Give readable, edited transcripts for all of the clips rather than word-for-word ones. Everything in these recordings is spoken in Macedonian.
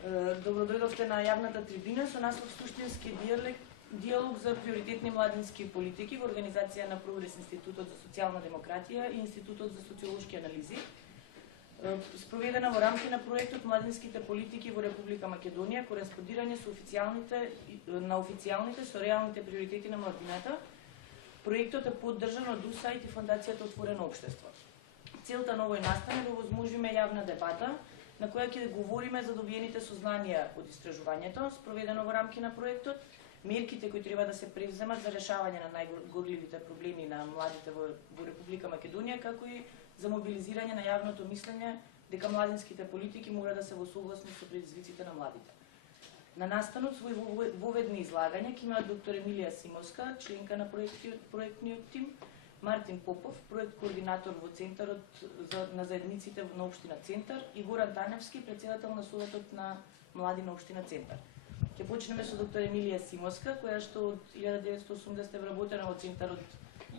Добродојдовте на јавната трибина со наслов суштински диалог за приоритетни младински политики во организација на Прогрес Институтот за социјална демократија и Институтот за социолошки анализи, спроведена во рамки на проектот Младинските политики во Република Македонија, кореспондирање со официјалните со реалните приоритети на младината. Проектот е поддржан од УСАИД и Фондацијата Отворено општество. Целта на овој настан е да возможиме јавна дебата на која ќе говориме за добиените сознанија од истражувањето, спроведено во рамки на проектот, мерките кои треба да се превземат за решавање на најгорливите проблеми на младите во Република Македонија, како и за мобилизирање на јавното мислење дека младинските политики мора да се во согласност со предизвиците на младите. На настанот свој воведни излагање ќе имаат доктор Емилија Симовска, членка на проектниот тим, Мартин Попов, проект координатор во Центарот на заедниците на општина Центар и Горан Таневски, председател на Советот на млади на општина Центар. Ќе почнеме со доктор Емилија Симовска, која што од 1980 вработена во Центарот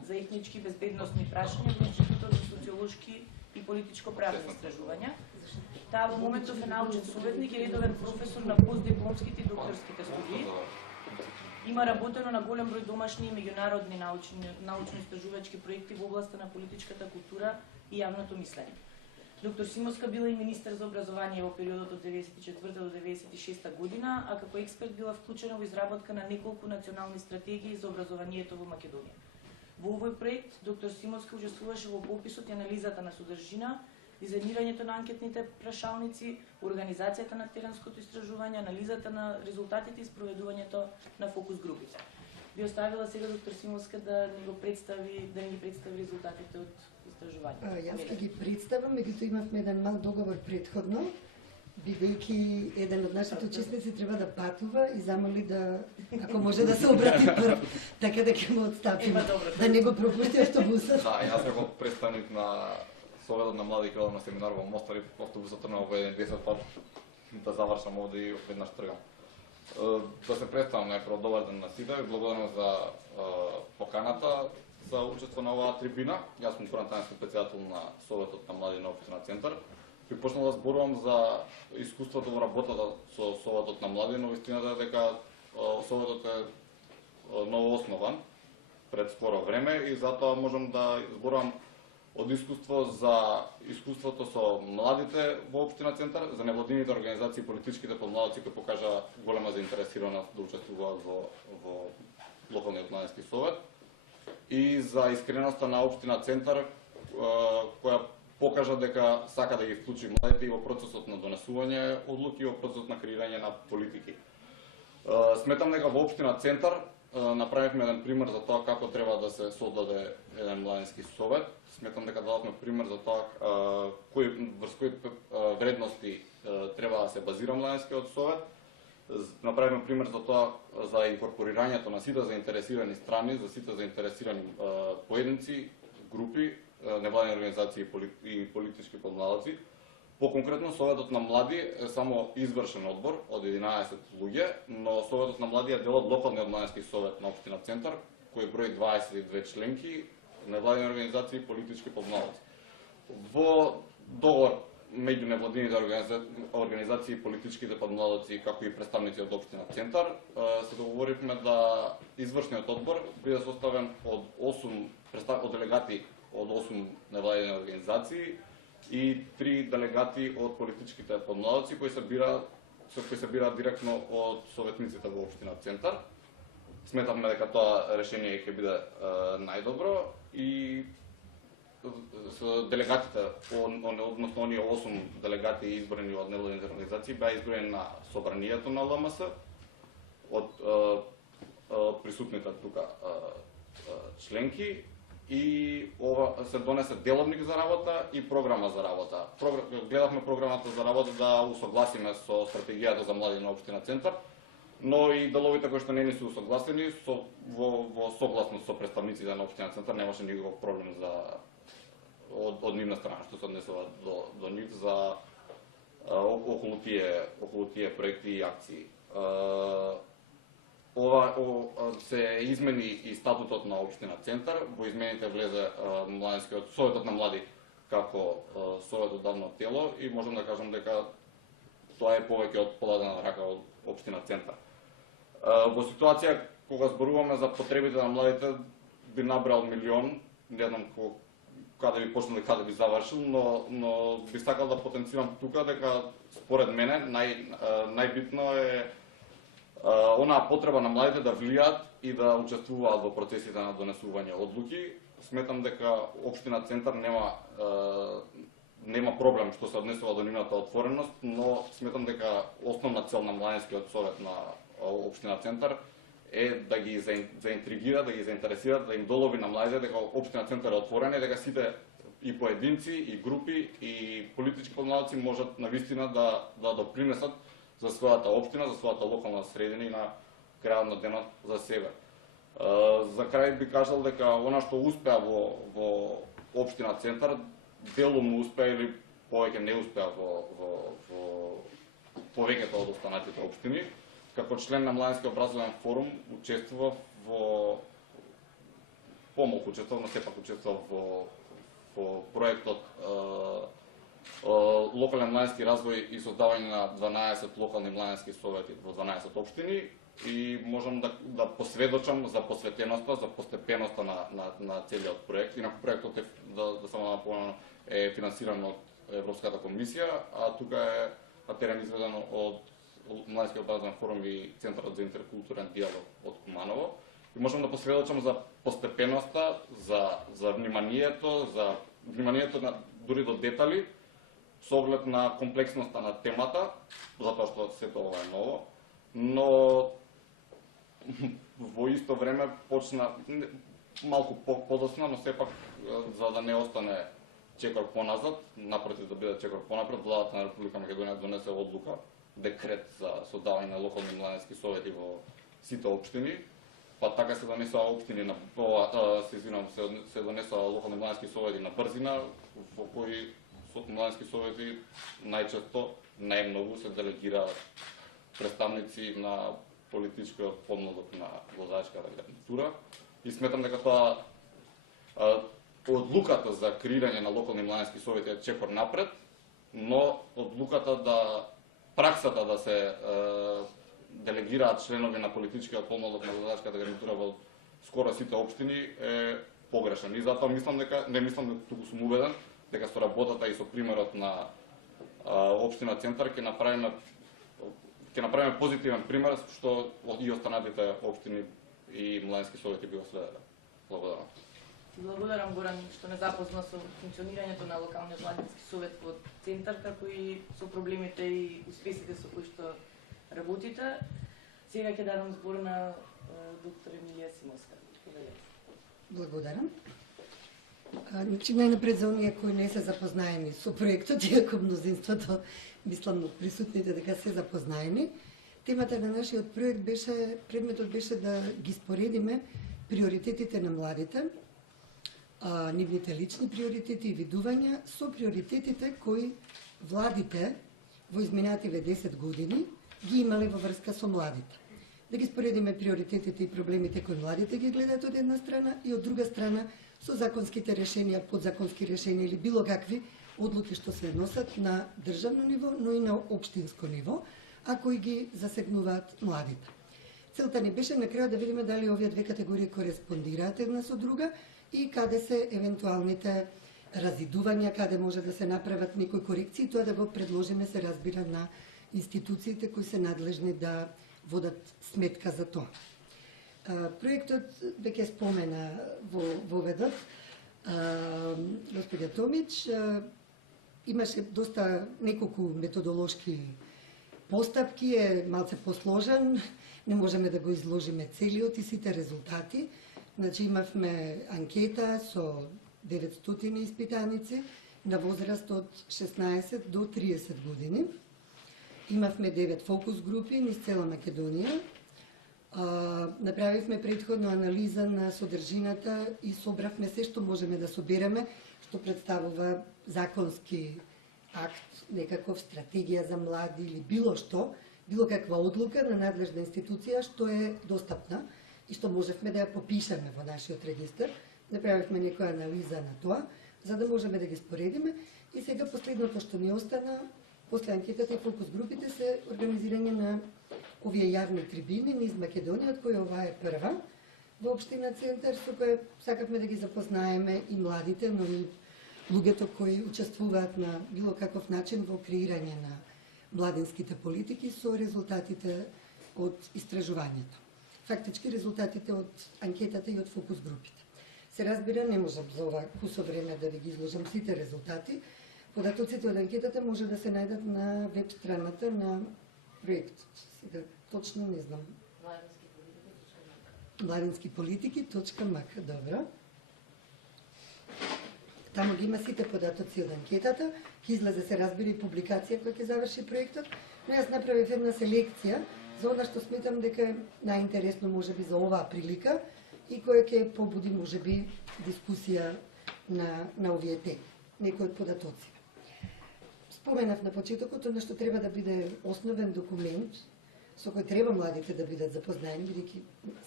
за етнички безбедносни прашања во Институтот за социолошки и политичко правни истражувања. Таа во моментов е научен советник и редовен професор на постдипломските и докторските студии. Има работено на голем број домашни и меѓународни научно-истражувачки проекти во областа на политичката култура и јавното мислење. Доктор Симовска била и министер за образование во периодот од 1994 до 1996 година, а како експерт била вклучена во изработка на неколку национални стратегии за образованието во Македонија. Во овој проект доктор Симовска учествуваше во пописот и анализата на содржина, дизајнирањето на анкетните прашалници, организацијата на теренското истражување, анализата на резултатите и спроведувањето на фокус групите. Би оставила сега доктор Симовска да ни ги представи резултатите од истражувањето. Јас ќе ги представам, меѓутоа имавме еден мал договор предходно, бидејќи еден од нашите учесници треба да патува и замоли да, ако може да се обрати прв, така да ќе му отстапиме, да не го пропусти автобусот. Да, јас како представник на Советот на млади кралов на семинар во Мостар и автобусот тргнал во 10 пат да завршам овде и веднаш тргам. Да се представам најпрво, добар ден на сите, благодарам за поканата за учество на оваа трибина. Јас сум Горан Таневски, председател на Советот на млади на општина Центар. Би почнал да зборувам за искуството во работата со Советот на млади, но вистината е дека Советот е новооснован пред скоро време и затоа можам да зборувам од искуството со младите во општина Центар, за невладините организации и политичките подмладоци кои покажа голема заинтересираност да учествуваат во локалниот младински совет и за искреноста на општина Центар која покажа дека сака да ги вклучи младите и во процесот на донесување одлуки и во процесот на креирање на политики. Сметам дека во општина Центар направивме еден пример за тоа како треба да се создаде еден младински совет. Сметам дека дадовме пример за тоа врз кои вредности треба да се базира младинскиот совет. Направивме пример за тоа за инкорпорирањето на сите заинтересирани страни, за сите заинтересирани поединци, групи, невладини организации и политички подмладоци. По-конкретно, Советот на млади е само извршен одбор од 11 луѓе, но Советот на млади е дел од локалниот младински совет на општина Центар, кој брои 22 членки, невладини организации и политички подмладоци. Во договор меѓу невладините организации и политичките подмладоци, како и представници од општина Центар, се договоривме да извршниот одбор биде составен од 8 делегати од 8 невладини организации и 3 делегати од политичките подмладоци кои се бираат директно од советниците во општина Центар. Сметавме дека тоа решение ќе биде најдобро и делегатите, односно оние 8 делегати избрани од невладините организации беа избрани на собранието на ЛМС од присутните тука членки и ова се донесе деловник за работа и програма за работа. Гледавме програмата за работа да усогласиме со стратегијата за млади на општина Центар, но и деловите кои што не ни се усогласени во согласност со представниците на општина Центар немаше никаков проблем од нивна страна што се однесува до нив за околу тие проекти и акции. Се измени и статутот на општина Центар, во измените влезе Советот на млади како советодавно тело и можам да кажам дека тоа е повеќе од подадена рака од општина Центар. Во ситуација кога зборуваме за потребите на младите, би набрал милион, не знам каде би почнал и каде би завршил, но би сакал да потенцирам тука дека според мене најбитно е онаа потреба на младите да влијат и да учествуваат во процесите на донесување одлуки. Сметам дека општина Центар нема проблем што се однесува до нивната отвореност, но сметам дека основна цел на младинскиот совет на општина Центар е да ги заинтригира, да ги заинтересира, да им долови на младите дека општина Центар е отворена и дека сите и поединци, и групи, и политички подмладици можат навистина да допринесат за својата општина, за својата локална средина и на крајот на денот за себе. За крај би кажал дека она што успеа во општина Центар, делумно успеа или повеќе не успеа во повеќето од останатите општини. Како член на Младинскиот образовен форум учествував помалку учествував, но сепак учествував во проектот локален младински развој и создавање на 12 локални младински совети во 12 општини и можам да посведочам за посветеноста, за постепеноста на целиот проект. Инаку проектот е, да само напомнам, е финансиран од Европската комисија, а тука е на терен изведен од Младинскиот образовен форум и Центарот за интеркултурен диалог од Куманово. И можам да посведочам за постепеноста, за вниманието на дури до детали, со оглед на комплексноста на темата, затоа што сето ова е ново, но во исто време почна малку подоцна, но сепак за да не остане чекор поназад, напротив да биде чекор понапред, владата на Република Македонија донесе одлука, декрет за создавање на локални младински совети во сите општини, па така се донесоа општини на се донесоа локални младински совети на брзина, во кои младински совети најчесто најмногу се делегираат представници на политичкиот подмладок на гласачката гарнитура и сметам дека тоа одлуката за креирање на локални младински совети е чекор напред, но одлуката праксата да се делегираат членови на политичкиот подмладок на гласачката гарнитура во скоро сите општини е погрешен. И затоа туку сум убеден дека со работата и со примерот на општина Центар ќе направиме позитивен пример што и останатите општини и младински совети би го следеле. Благодарам. Благодарам, Горан, што не запозна со функционирањето на локалниот младински совет во Центар, како и со проблемите и успесите со кои што работите. Сега ќе дадам збор на доктор Емилија Симовска. Благодарам. Значи, најнапред за оние кои не се запознаени со проектот, иако мнозинството, мислам, присутните дека се запознаени, темата на нашиот проект предметот беше да ги споредиме приоритетите на младите, нивните лични приоритети и видувања со приоритетите кои владите во изминативе 10 години ги имале во врска со младите. Да ги споредиме приоритетите и проблемите кои младите ги гледаат од една страна и од друга страна со законските решенија, подзаконски решенија или било какви одлуки што се носат на државно ниво, но и на општинско ниво, а кои ги засегнуваат младите. Целта ни беше на крајот да видиме дали овие две категории кореспондираат една со друга и каде се евентуалните разидувања, каде може да се направат некои корекции, тоа да го предложиме, се разбира, на институциите кои се надлежни да водат сметка за тоа. Проектот веќе спомена во воведот господја Томич, имаше доста неколку методолошки постапки, е малце посложен, не можеме да го изложиме целиот и сите резултати. Значи имавме анкета со 900 испитаници на возраст од 16 до 30 години. Имавме 9 фокус групи низ цела Македонија. Направивме претходно анализа на содржината и собравме се што можеме да собереме, што представува законски акт, некаков стратегија за млади или било што, било каква одлука на надлежна институција што е достапна и што можевме да ја попишеме во нашиот регистар. Направивме некоја анализа на тоа, за да можеме да ги споредиме. И сега последното што ни остана После анкетата и фокус групите се организирање на овие јавни трибини низ Македонија, од која ова е прва во општина Центар, со која сакавме да ги запознаеме и младите, но и луѓето кои учествуваат на било каков начин во креирање на младинските политики со резултатите од истражувањето. Фактички резултатите од анкетата и од фокус групите. Се разбира, не можам за ова кусо време да ви ги изложам сите резултати. Податоците од анкетата може да се најдат на веб страната на проектот. Сега точно не знам. mladinskipolitiki.mak. Добро. Таму ги има сите податоци од анкетата, ќе излезе се разбира и публикација која ќе заврши проектот, но јас направив една селекција за она што сметам дека е најинтересно можеби за оваа прилика и која ќе побуди можеби дискусија на овие теми, некои од податоци. Споменав на почетокот, она што треба да биде основен документ со кој треба младите да бидат запознаени, бидејќи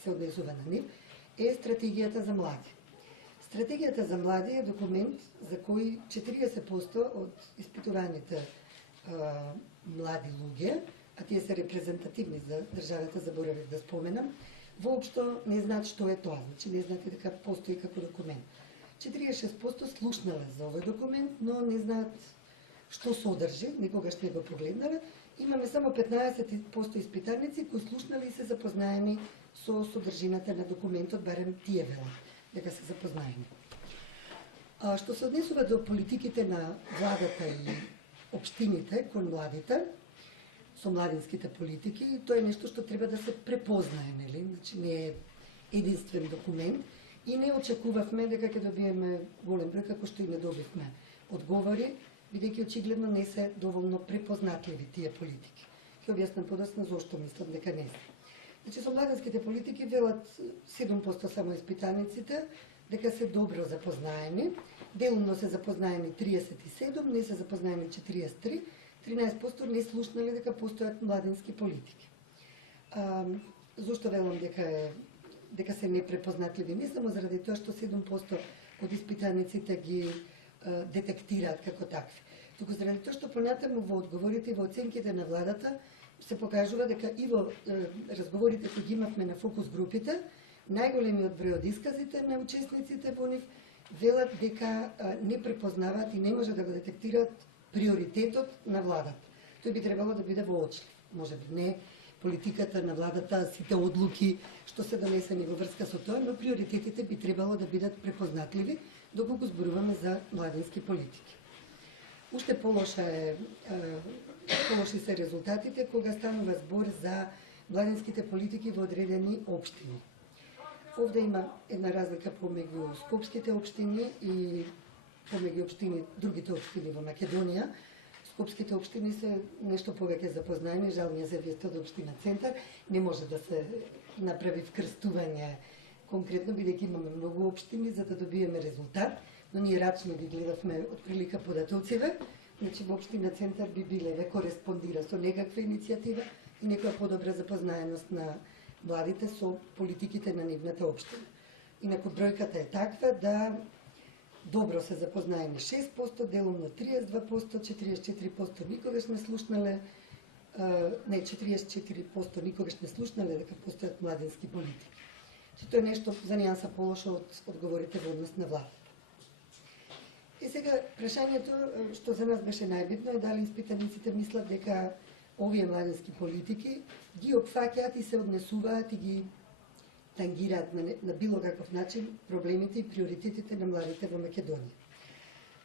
се однесува на нив, е стратегијата за млади. Стратегијата за млади е документ за кој 40% од испитуваните млади луѓе, а тие се репрезентативни за државата, заборавив да споменам, воопшто не знаат што е тоа, значи не знаат и дека постои како документ. 46% слушнале за овој документ, но не знаат што содржи, никогаш не го погледнале. Имаме само 15% испитаници кои слушнале и се запознаени со содржината на документот, барем тие велат дека се запознаени. Што се однесува до политиките на владата и општините кон младите, со младинските политики, тоа е нешто што треба да се препознае, нели? Значи не е единствен документ и не очекувавме дека ќе добиеме голем број, како што и не добивме одговори, бидејќи очигледно не се доволно препознатливи тие политики. Ќе објаснам подоцна зошто мислам дека не се. Значи со младинските политики велат 7% само испитаниците дека се добро запознаени, делумно се запознаени 37, не се запознаени 43, 13% не слушнале дека постојат младински политики. Зошто велам дека се непрепознатливи? Не само заради тоа што 7% од испитаниците ги детектираат како такви, туку заради тоа што понатаму во одговорите и во оценките на владата се покажува дека и во разговорите кои ги имавме на фокус групите, најголемиот број од исказите на учесниците во нив велат дека не препознаваат и не може да го детектираат приоритетот на владата. Тој би требало да биде воочлив. Може би не политиката на владата, сите одлуки што се донесени во врска со тоа, но приоритетите би требало да бидат препознатливи доколку зборуваме за младински политики. Уште полоши се резултатите кога станува збор за младинските политики во одредени општини. Овде има една разлика помеѓу скопските општини и помеѓу другите општини во Македонија. Скопските општини се нешто повеќе запознаени, жал ми е за вие од општина Центар, не може да се направи вкрстување конкретно, бидејќи имаме многу општини за да добиеме резултат, но ние рачно ги гледавме од прилика податоциве, значи во општина Центар би биле кореспондира со некаква иницијатива и некоја подобра запознаеност на младите со политиките на нивната општина. Инаку бројката е таква да добро се запознаени 6%, делумно 32%, 44% никогаш не слушнале, 44% никогаш не слушнале дека постојат младински политики. Тоа е нешто за нијанса полошо од одговорите во однос на владата. И сега прашањето што за нас беше најбитно е дали испитаниците мислат дека овие младински политики ги опфаќаат и се однесуваат и ги тангираат на било каков начин проблемите и приоритетите на младите во Македонија.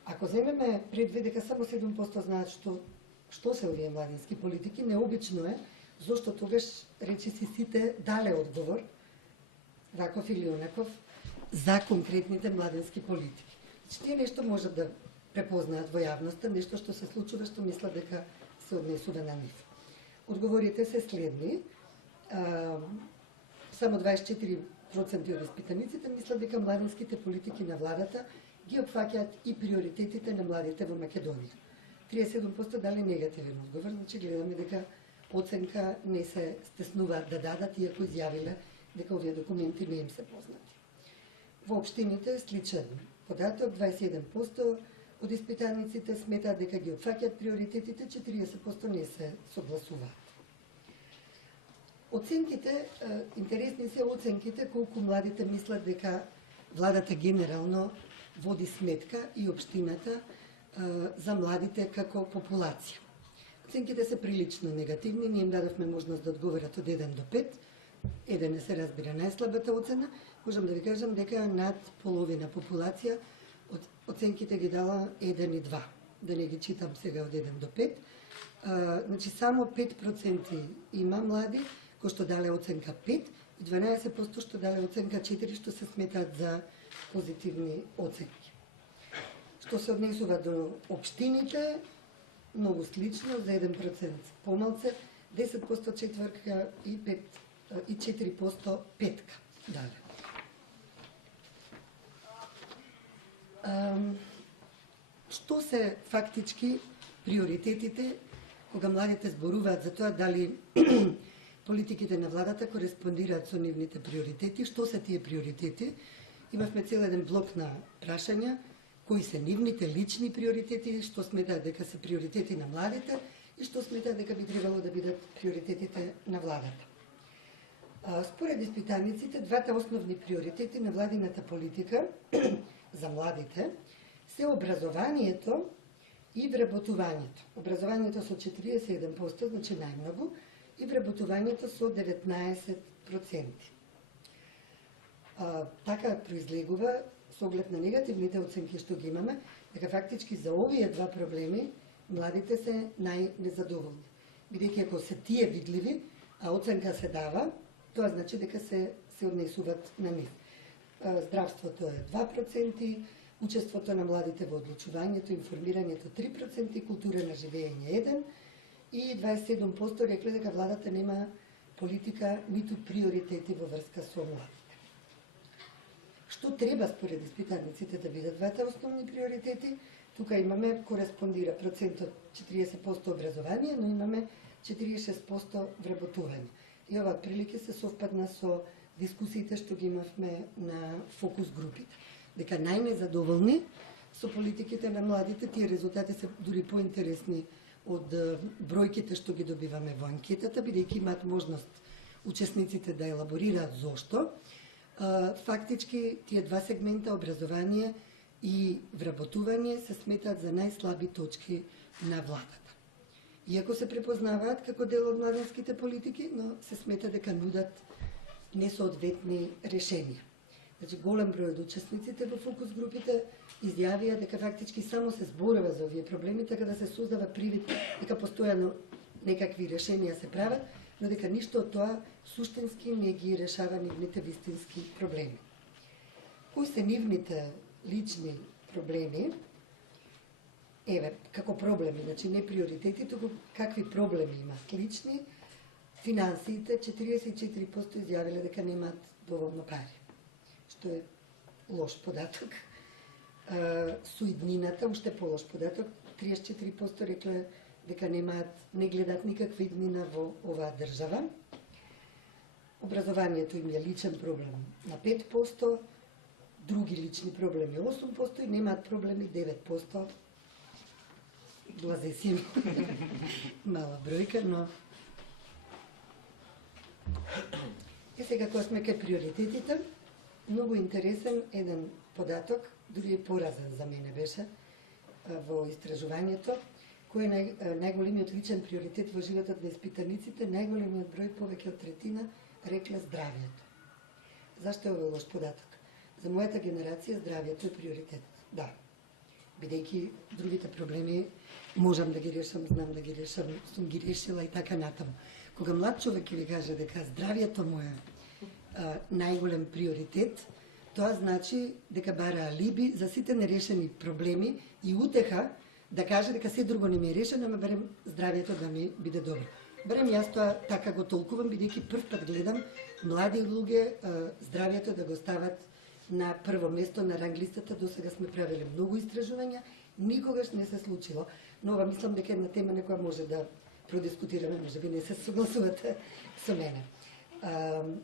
Ако земеме предвид дека само 7% знаат што се овие младински политики, необично е зошто тогаш речиси сите дале одговор, ваков или онаков, за конкретните младински политики. Значи, тие нешто можат да препознаат во јавноста, нешто што се случува, што мислат дека се однесува на нив. Одговорите се следни. Само 24% од испитаниците мислат дека младинските политики на владата ги опфаќаат и приоритетите на младите во Македонија. 37% дали негативен одговор, значи гледаме дека оценка не се стеснуваат да дадат, иако изјавиле дека овие документи не им се познати. Во општините сличен податок, 21% од испитаниците сметаат дека ги опфаќаат приоритетите, 40% не се согласуваат. Оценките, интересни се оценките колку младите мислат дека владата генерално води сметка и општината за младите како популација. Оценките се прилично негативни, ние им дадовме можност да одговорат од 1 до 5. 1 не се разбира најслабата оцена. Можам да ви кажам дека над половина популација оценките ги дала 1 и 2. Да не ги читам сега од 1 до 5. Значи само 5% има млади кои што дале оценка 5 и 12% што дале оценка 4, што се сметаат за позитивни оценки. Што се однесува до општините, многу слично, за 1% помалце, 10% четвртка и 4% петка. Дале. Што се фактички приоритетите кога младите зборуваат за тоа дали политиките на владата кореспондираат со нивните приоритети? Што се тие приоритети? Имавме цел еден блок на прашања, кои се нивните лични приоритети, што сметаат дека се приоритети на младите и што сметаат дека би требало да бидат приоритетите на владата. Според испитаниците, двата основни приоритети на владината политика за младите се образованието и вработувањето. Образованието со 41%, значи најмногу, и вработувањето со 19%. Така произлегува, со оглед на негативните оценки што ги имаме, дека фактички за овие два проблеми младите се најнезадоволни. Бидејќи ако се тие видливи, а оценка се дава, тоа значи дека се однесуваат на нив. Здравството е 2%, учеството на младите во одлучувањето, информирањето 3%, култура на живење 1% и 27% рекле дека владата нема политика ниту приоритети во врска со младите. Што треба според испитаниците да бидат двата основни приоритети? Тука имаме, кореспондира процентот 40% образование, но имаме 46% вработување. И ова прилики се совпадна со дискусиите што ги имавме на фокус групите. Дека најнезадоволни со политиките на младите, тие резултати се дури поинтересни од бројките што ги добиваме во анкетата, бидејќи имаат можност учесниците да елаборираат зошто. Фактички тие два сегмента, образование и вработување, се сметаат за најслаби точки на владата. Иако се препознаваат како дел од младинските политики, но се смета дека нудат несоодветни решенија. Значи, голем број од учесниците во фокус групите изјавија дека фактички само се зборува за овие проблеми, така да се создава привид дека постојано некакви решенија се прават, но дека ништо од тоа суштински не ги решава нивните вистински проблеми. Кои се нивните лични проблеми? Еве, како проблеми, значи не приоритети, туку какви проблеми имаат лични. Финансиите, 44% изјавиле дека немаат доволно пари, што е лош податок. Суиднината, уште полош податок, 34% рекле дека не гледат никаква иднина во оваа држава. Образованието им е личен проблем на 5%, други лични проблеми 8% и немаат проблеми 9%. Блазесим. Мала бројка, но... И сега, кога сме кај приоритетите, многу интересен еден податок, дури е поразен за мене беше, во истражувањето, кој е најголемиот личен приоритет во животот на испитаниците, најголемиот број, повеќе од третина, рекле здравието. Зашто е овој лош податок? За мојата генерација здравието е приоритет. Да. Бидејќи другите проблеми можам да ги решам, знам да ги решам, сум ги решила и така натаму. Кога млад човек ќе ви каже дека здравието му е најголем приоритет, тоа значи дека бара алиби за сите нерешени проблеми и утеха да каже дека се друго не ми е решено, ама барем здравието да ми биде добро. Барем јас тоа така го толкувам, бидејќи прв пат гледам млади луѓе здравието да го стават на прво место на ранглистата. До сега сме правили многу истражувања, никогаш не се случило. Но ова мислам дека е една тема на која може да продискутираме, можеби не се согласувате со мене.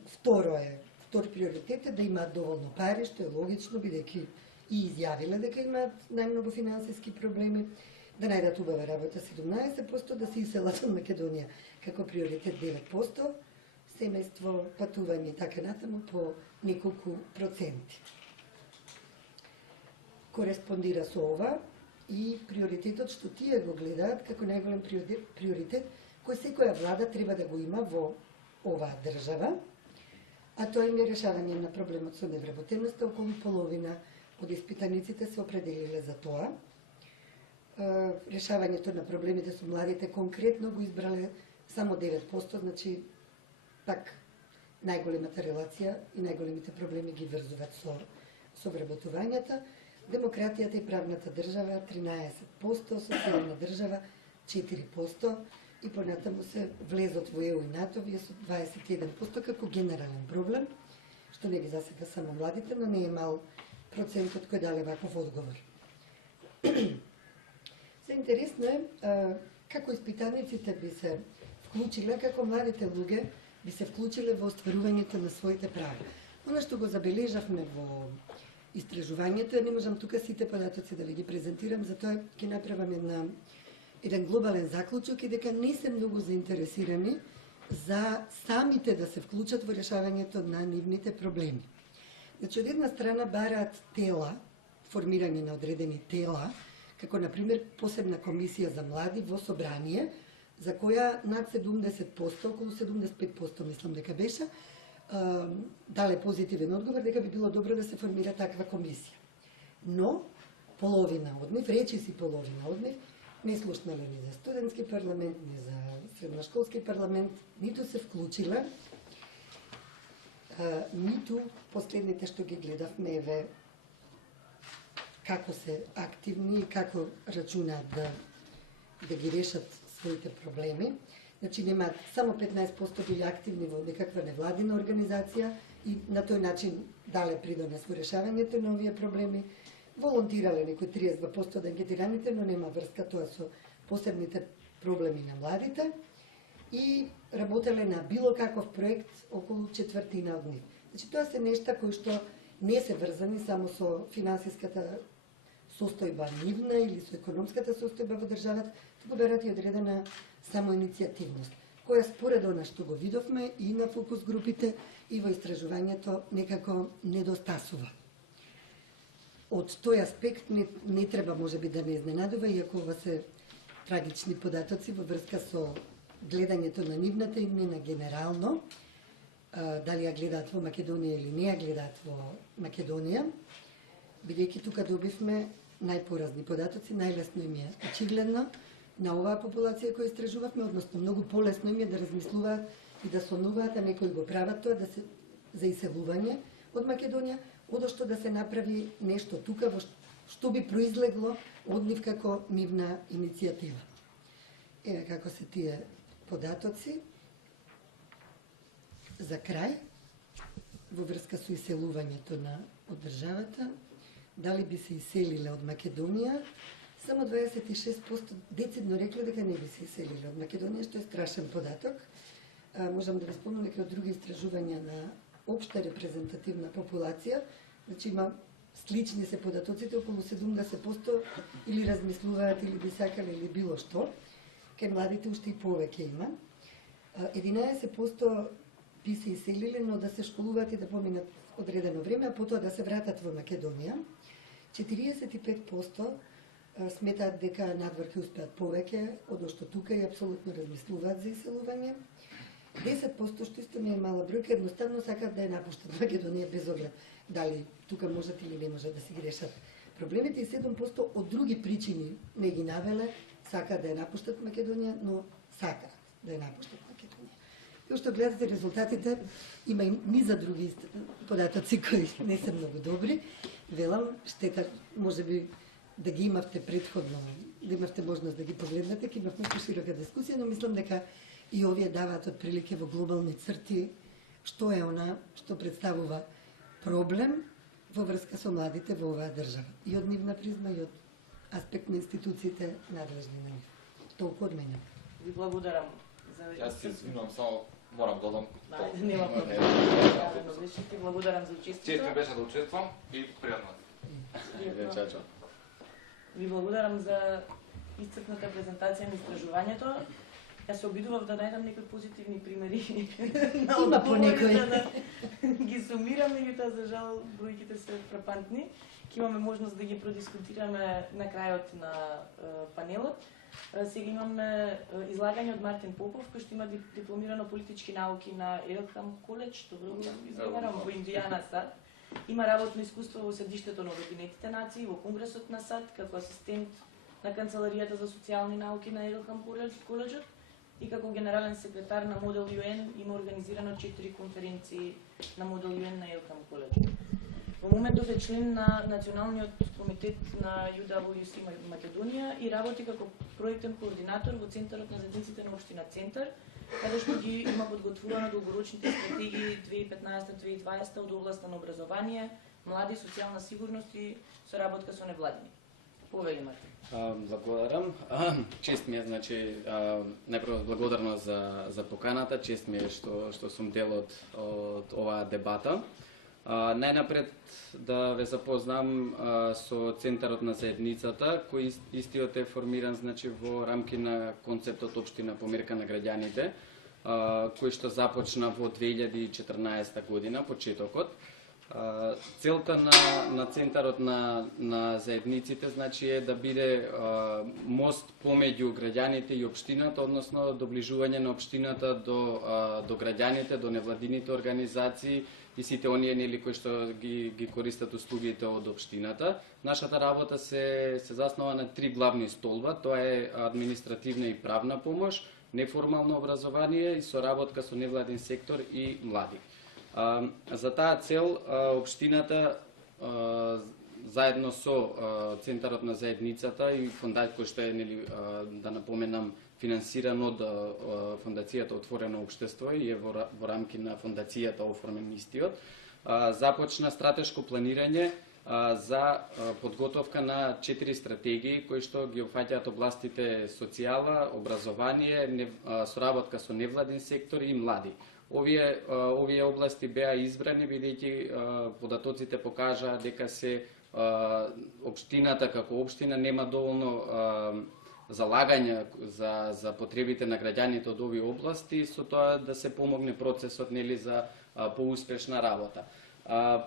Втор приоритет е да имаат доволно пари, што е логично, бидејќи и изјавиле дека имаат најмногу финансиски проблеми, да најдат убава работа 17%, да се иселат од Македонија како приоритет 9%, семејство, патување и така натаму по неколку проценти. Кореспондира со ова и приоритетот што тие го гледаат како најголем приоритет кој секоја влада треба да го има во оваа држава, а тоа им е решавање на проблемот со невработеноста. Околу половина од испитаниците се определиле за тоа. Решавањето на проблемите со младите конкретно го избрале само 9%, значи пак најголемата релација и најголемите проблеми ги врзуваат со вработувањата. Демократијата и правната држава 13%, социјална држава 4% и понатаму се влезот во ЕУ и НАТО вие со 21% како генерален проблем, што не ги засега само младите, но не е мал процентот кој дале ваков одговор. Се интересно е како испитаниците би се вклучиле, како младите луѓе би се вклучиле во остварувањето на своите права. Она што го забележавме во истражувањето, не можам тука сите податоци да ви ги презентирам, затоа ќе направам еден глобален заклучок и дека не се многу заинтересирани за самите да се вклучат во решавањето на нивните проблеми. Значи, од една страна бараат тела, формирање на одредени тела, како например посебна комисија за млади во собрание, за која над 70%, околу 75% мислам дека беше, дале позитивен одговор дека би било добро да се формира таква комисија. Но половина од нив, речиси половина од нив, не слушнале ни за студентски парламент, ни за средношколски парламент, ниту се вклучила, ниту последните што ги гледавме еве како се активни и како рачунаат да ги решат своите проблеми. Значи немаат само 15% били активни во некаква невладина организација и на тој начин дале придонес во решавањето на овие проблеми. Волонтирале некои 32% од анкетираните, но нема врска тоа со посебните проблеми на младите и работеле на било каков проект околу четвртина од нив. Значи тоа се нешта кои што не се врзани само со финансиската состојба нивна или со економската состојба во државата, туку берат и одредена самоиницијативност, која според она што го видовме и на фокус групите и во истражувањето некако недостасува. Од тој аспект не треба можеби да не изненадува, иако ова се трагични податоци во врска со гледањето на нивната имнина генерално, дали ја гледаат во Македонија или не ја гледаат во Македонија, бидејќи тука добивме најпоразни податоци, најлесно им е очигледно на оваа популација која истражувавме, односно многу полесно им е да размислуваат и да сонуваат, а некои го прават тоа да се за иселување од Македонија, одошто да се направи нешто тука во што би произлегло од нив како нивна иницијатива. Еве како се тие податоци. За крај, во врска со иселувањето од државата, дали би се иселиле од Македонија, само 26% децидно рекле дека не би се иселиле од Македонија, што е страшен податок. Можам да ви спомнам дека од други истражувања на општа репрезентативна популација, значи има слични се податоците, околу 70% или размислуваат или би сакале или било што, кај младите уште и повеќе има. 11% би се иселиле, но да се школуваат и да поминат одредено време, а потоа да се вратат во Македонија. 45% сметаат дека надвор ќе успеат повеќе, одошто тука и апсолутно размислуваат за иселување. 10%, што исто не е мала бројка, едноставно сакаат да ја напуштат Македонија без оглед дали тука можат или не можат да си ги решат проблемите, и 7% од други причини не ги навеле, сакаат да ја напуштат Македонија, но сакаат да ја напуштат Македонија. И уште гледате резултатите, има и низа други податоци кои не се многу добри. Велам, штета можеби да ги имавте предходно, да имавте можност да ги погледнете, ќе имавме поширока дискусија, но мислам дека и овие даваат од прилike во глобални црти што е она што представува проблем во врска со младите во оваа држава. И од нивна призма и од аспект на институциите надлежни на нив. Толку од мене. Ви благодарам за Јас се извинувам, само морам да додам. Нема проблем. Благодарам за учествието. Чест ми беше да учествам и пријатно. Чачо. Ви благодарам за исцрпната презентација на истражувањето. Јас се обидував да најдам некои позитивни примери на Има по некои. за да ги сумирам, меѓутоа за жал бројките се фрапантни. Ќе имаме можност да ги продискутираме на крајот на панелот. Сега имаме излагање од Мартин Попов, кој што има дипломирано политички науки на Елхам коледж, добро го изговарам, во Индијана, САД. Има работно искуство во седиштето на Обединетите нации, во Конгресот на САД, како асистент на Канцеларијата за социјални науки на Елхам коледжот и како генерален секретар на Модел UN има организирано 4 конференции на Модел UN на Елхам коледжот. Во моментов е член на Националниот комитет на UWC Македонија и работи како проектен координатор во Центарот на заедниците на општина Центар, каде што ги има подготвувано долгорочните стратегии 2015-2020 од областа на образование, млади, социјална сигурност и соработка со невладини. Повели, Мартин. Благодарам. Чест ми е, значи, најпрво благодарност за поканата, чест ми е што сум дел од оваа дебата. Најнапред да ве запознам со Центарот на заедницата, кој истиот е формиран, значи, во рамки на концептот Општина помирка на граѓаните, кој што започна во 2014 година, почетокот. Целта на Центарот на заедниците, значи, е да биде мост помеѓу граѓаните и општината, односно доближување на општината до граѓаните, до невладините организации и сите оние нели кои што ги користат услугите од општината. Нашата работа се заснова на 3 главни столба, тоа е административна и правна помош, неформално образование и соработка со невладин сектор и млади. За таа цел општината заедно со Центарот на заедницата и фондацијата кој што е, нели, да напоменам, финансиран од фондацијата Отворено општество и е во рамки на фондацијата оформен истиот, започна стратешко планирање за подготовка на 4 стратегии кои што ги опфаќаат областите социјала, образование, соработка со невладин сектор и млади. Овие области беа избрани бидејќи податоците покажаа дека се општината како општина нема доволно залагање за потребите на граѓаните од овие области, со тоа да се помогне процесот, нели, за поуспешна работа.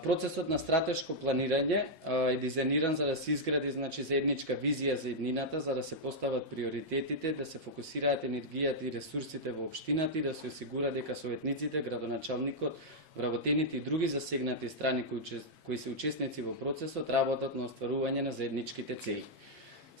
Процесот на стратешко планирање е дизајниран за да се изгради, значи, заедничка визија за еднината, за да се постават приоритетите, да се фокусираат енергијата и ресурсите во општината и да се осигура дека советниците, градоначалникот, вработените и други засегнати страни кои се учесници во процесот работат на остварување на заедничките цели.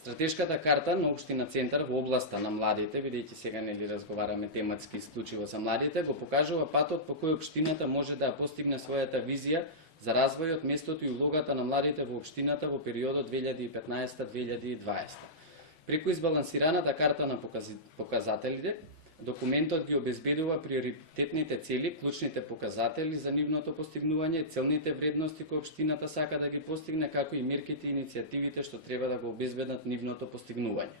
Стратешката карта на општина Центар во областа на младите, бидејќи сега нели разговараме тематски исклучиво за младите, го покажува патот по кој општината може да постигне својата визија за развојот, местото и улогата на младите во општината во периодот 2015-2020. Преку избалансираната карта на показателите, документот ги обезбедува приоритетните цели, клучните показатели за нивното постигнување, целните вредности кои општината сака да ги постигне, како и мерките и иницијативите што треба да го обезбедат нивното постигнување.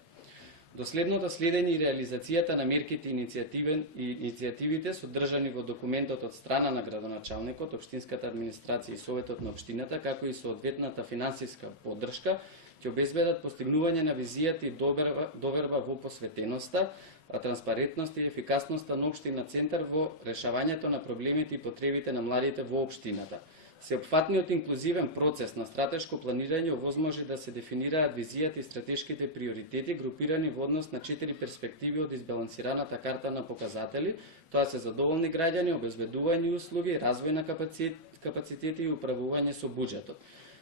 Доследното следење и реализацијата на мерките и иницијативите содржани во документот од страна на градоначалникот, општинската администрација и советот на општината, како и соодветната финансиска поддршка, ќе обезбедат постигнување на визијата и доверба во посветеноста, транспарентноста и ефикасноста на општина Центар во решавањето на проблемите и потребите на младите во општината. Сеопфатниот инклузивен процес на стратешко планирање овозможи да се дефинираат визијата и стратешките приоритети групирани во однос на 4 перспективи од избалансираната карта на показатели, тоа се задоволни граѓани, обезбедување услуги, развој на капацитети и управување со буџетот.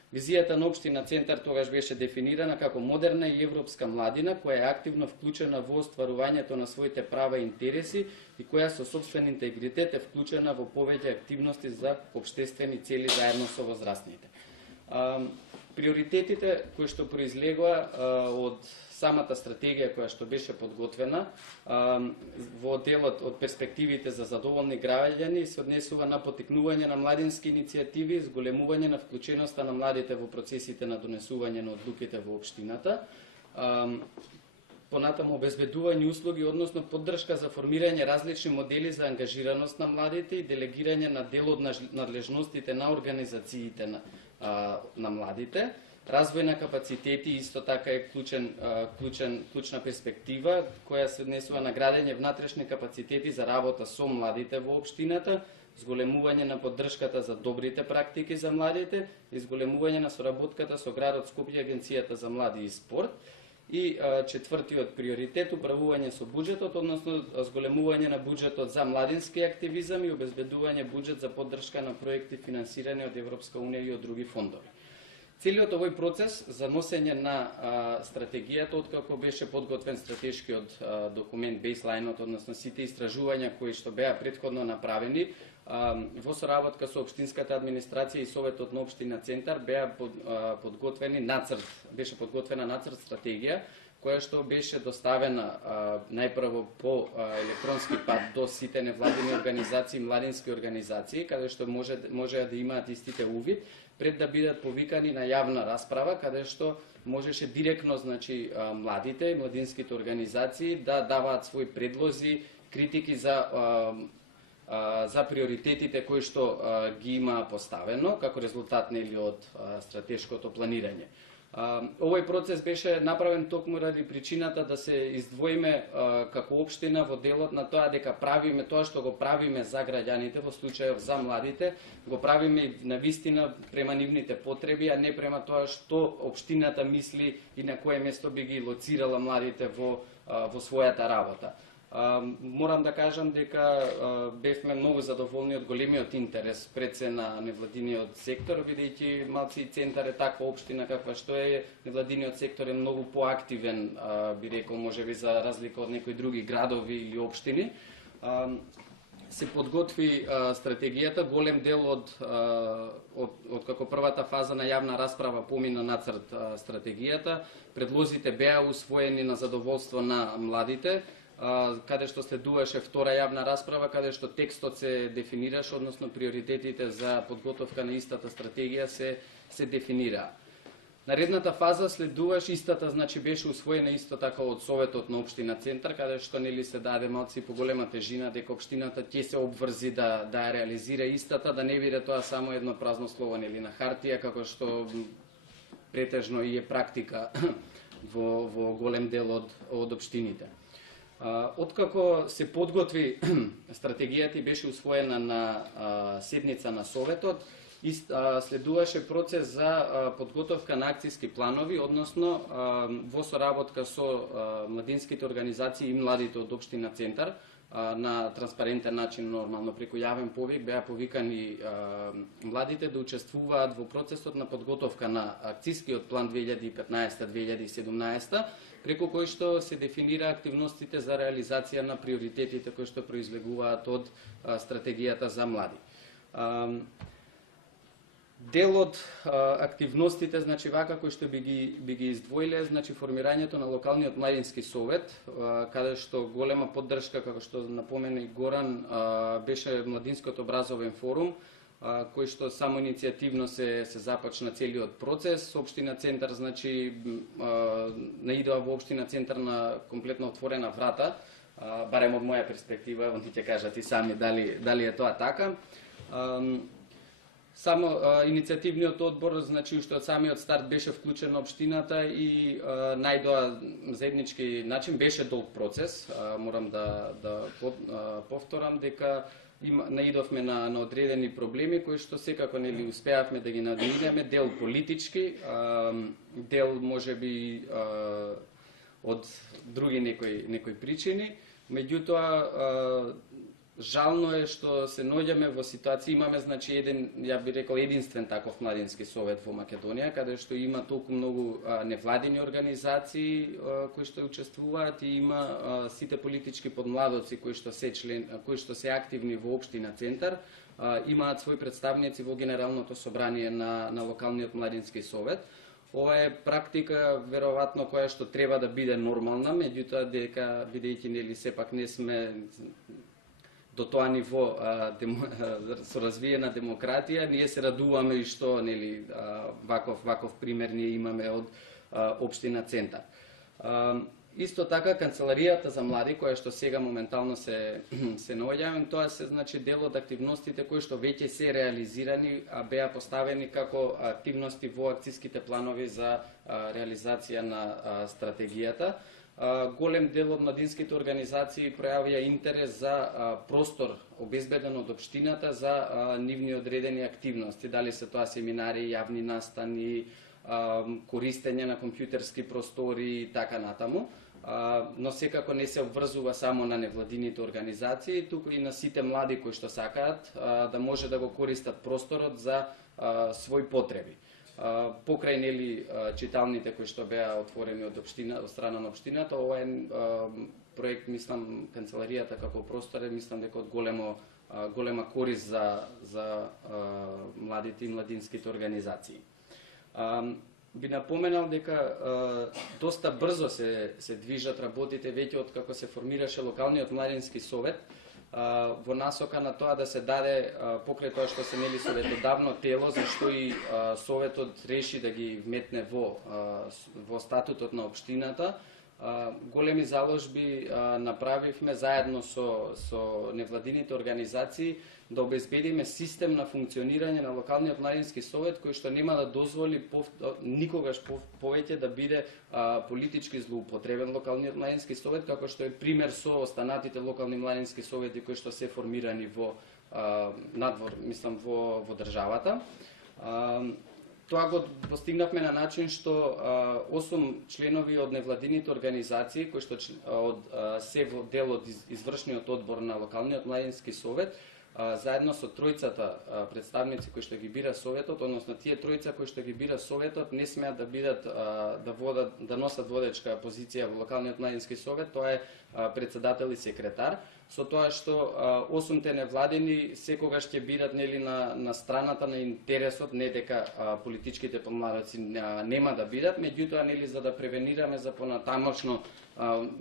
Визијата на општина Центар тогаш беше дефинирана како модерна и европска младина која е активно вклучена во остварувањето на своите права и интереси и која со сопствен интегритет е вклучена во повеќе активности за општествени цели заедно со возрастните. Приоритетите кои што произлегува од самата стратегија која што беше подготвена во делот од перспективите за задоволни граѓани се однесува на потикнување на младински иницијативи, зголемување на вклученоста на младите во процесите на донесување на одлуките во општината, понатаму обезбедување услуги, односно поддршка за формирање различни модели за ангажираност на младите и делегирање на дел од надлежностите на организациите на младите. Развој на капацитети исто така е клучна перспектива која се однесува на градење внатрешни капацитети за работа со младите во општината, зголемување на поддршката за добрите практики за младите и зголемување на соработката со градот Скопје, Агенцијата за млади и спорт. И четвртиот приоритет, управување со буџетот, односно зголемување на буџетот за младински активизам и обезбедување буџет за поддршка на проекти финансирани од Европска унија и од други фондови. Целиот овој процес за носење на стратегијата, откако беше подготвен стратешкиот документ, бейслайнот, односно сите истражувања кои што беа претходно направени, во соработка со општинската администрација и Советот на општина Центар беа беше подготвена нацрт стратегија, која што беше доставена најпрво по електронски пат до сите невладини организации, младински организации, каде што можеа да имаат истите увид, пред да бидат повикани на јавна расправа, каде што можеше директно, значи, младите и младинските организации да даваат своји предлози, критики за приоритетите кои што ги има поставено како резултат нели од стратешкото планирање. Овој процес беше направен токму ради причината да се издвоиме како општина во делот на тоа дека правиме тоа што го правиме за граѓаните, во случајов за младите, го правиме на вистина према нивните потреби, а не према тоа што општината мисли и на кое место би ги лоцирала младите во својата работа. Морам да кажам дека бевме многу задоволни од големиот интерес пред се на невладиниот сектор, бидејќи Малци и Центар е таква општина каква што е, невладиниот сектор е многу поактивен, би рекол, можеби за разлика од некои други градови или општини. Се подготви стратегијата, голем дел од како првата фаза на јавна расправа помина нацрт стратегијата, предлозите беа усвоени на задоволство на младите, каде што следуваше втора јавна расправа, каде што текстот се дефинираше, односно приоритетите за подготовка на истата стратегија се дефинираа. Наредната фаза следуваше истата, значи беше усвоена исто така од Советот на општина Центар, каде што нели се даде малци поголема тежина дека општината ќе се обврзи да ја реализира истата, да не биде тоа само едно празно слово нели на хартија, како што претежно и е практика во голем дел од општините. Откако се подготви стратегијата и беше усвоена на седница на Советот, следуваше процес за подготовка на акцијски планови, односно во соработка со младинските организации и младите од општина Центар, на транспарентен начин, нормално преку јавен повик, беа повикани младите да учествуваат во процесот на подготовка на акцијскиот план 2015-2017, преку кој што се дефинира активностите за реализација на приоритетите кои што произлегуваат од стратегијата за млади. Дел од активностите, значи вака кои што би ги издвоиле, значи формирањето на локалниот младински совет, каде што голема поддршка, како што напомена и Горан, беше младинскиот образовен форум, кој што само иницијативно се започна целиот процес. Општина Центар, значи, наидоа во Општина Центар на комплетно отворена врата, барем од моја перспектива, ево ти ќе кажат и сами дали е тоа така. Само иницијативниот одбор, значи, уште од самиот старт беше вклучен на општината и најдоа заеднички начин, беше долг процес. Морам да повторам дека наидовме на одредени проблеми кои што секако нели успеавме да ги надминеме, дел политички, дел можеби од други некои причини. Меѓутоа жално е што се наоѓаме во ситуација, имаме, значи, ја би рекол единствен таков младински совет во Македонија, каде што има толку многу невладини организации кои што учествуваат и има сите политички подмладоци кои што се активни во општина Центар, имаат своји представници во Генералното собрание на локалниот младински совет. Ова е практика веројатно која што треба да биде нормална, меѓутоа дека бидејќи нели сепак не сме до тоа ниво со развиена демократија, ние се радуваме и што нели ваков пример ние имаме од општина Центар. Исто така канцеларијата за млади, која што сега моментално се наоѓаме, тоа се значи дел од активностите кои што веќе се реализирани, а беа поставени како активности во акциските планови за реализација на стратегијата. Голем дел од младинските организации пројавија интерес за простор обезбеден од општината за нивни одредени активности, дали се тоа семинари, јавни настани, користење на компјутерски простори и така натаму. Но секако не се обврзува само на невладините организации, туку и на сите млади кои што сакаат да може да го користат просторот за своји потреби. Покрај нели читалните кои што беа отворени од страна на општината, ова е проект, мислам, канцеларијата како простор е, мислам дека од голема корист за младите и младинските организации. Би напоменал дека доста брзо се движат работите веќе од како се формираше локалниот младински совет во насока на тоа да се даде покрај тоа што се нели советодавно тело, зашто и советот реши да ги вметне во статутот на општината. Големи заложби направивме заедно со невладините организации да обезбедиме систем на функционирање на локалниот младински совет кој што нема да дозволи никогаш повеќе да биде политички злоупотребен локалниот младински совет, како што е пример со останатите локални младински совети кои што се формирани во надвор, мислам во државата. Тоа го постигнавме на начин што 8 членови од невладините организации кои што се во дел од извршниот одбор на локалниот младински совет, заедно со тројцата представници кои што ги бира советот, односно тие тројца кои што ги бира советот не смеат да бидат да носат водечка позиција во локалниот младински совет, тоа е председател и секретар, со тоа што 8-те невладини секогаш ќе бидат нели на страната на интересот, не дека политичките помладоци нема да бидат, меѓутоа нели за да превенираме за понатамошно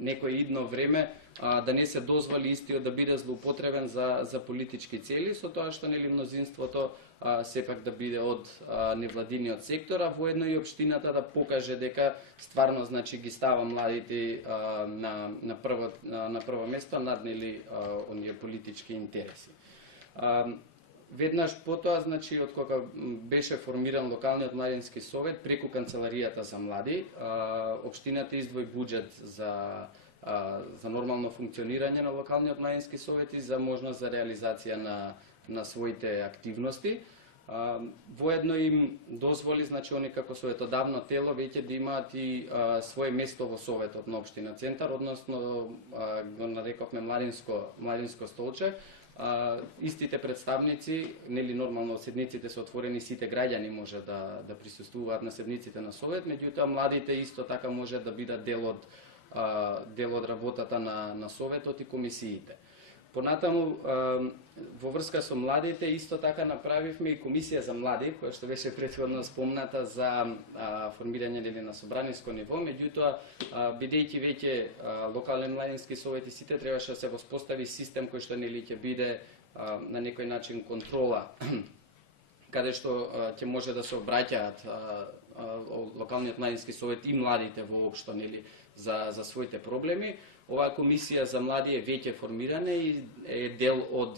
некој идно време да не се дозволи истиот да биде злоупотребен за политички цели, со тоа што нели мнозинството сепак да биде од невладиниот сектор, а воедно и општината да покаже дека стварно значи ги става младите на прво место над нели оние политички интереси. Веднаш потоа, значи, од кога беше формиран локалниот младински совет преку канцеларијата за млади, општината издвои буџет за нормално функционирање на локалниот младински совет и за можност за реализација на своите активности. Воедно им дозволи, значи, они како советодавно тело веќе да имаат и свое место во советот на општина Центар, односно го нарековме младинско столче. Истите представници, нели нормално седниците се отворени, сите граѓани може да присуствуваат на седниците на совет, меѓутоа младите исто така може да бидат дел од работата на советот и комисиите. Понатаму, во врска со младите, исто така направивме и комисија за млади, која што беше претходно спомната за формирање на собраниско ниво, меѓутоа, бидејќи веќе локални младински совети сите требаше да се воспостави систем кој што нели ќе биде на некој начин контрола, каде што ќе може да се обраќаат локалниот младински совет и младите воопшто нели за своите проблеми. Оваа комисија за млади е веќе формирана и е дел од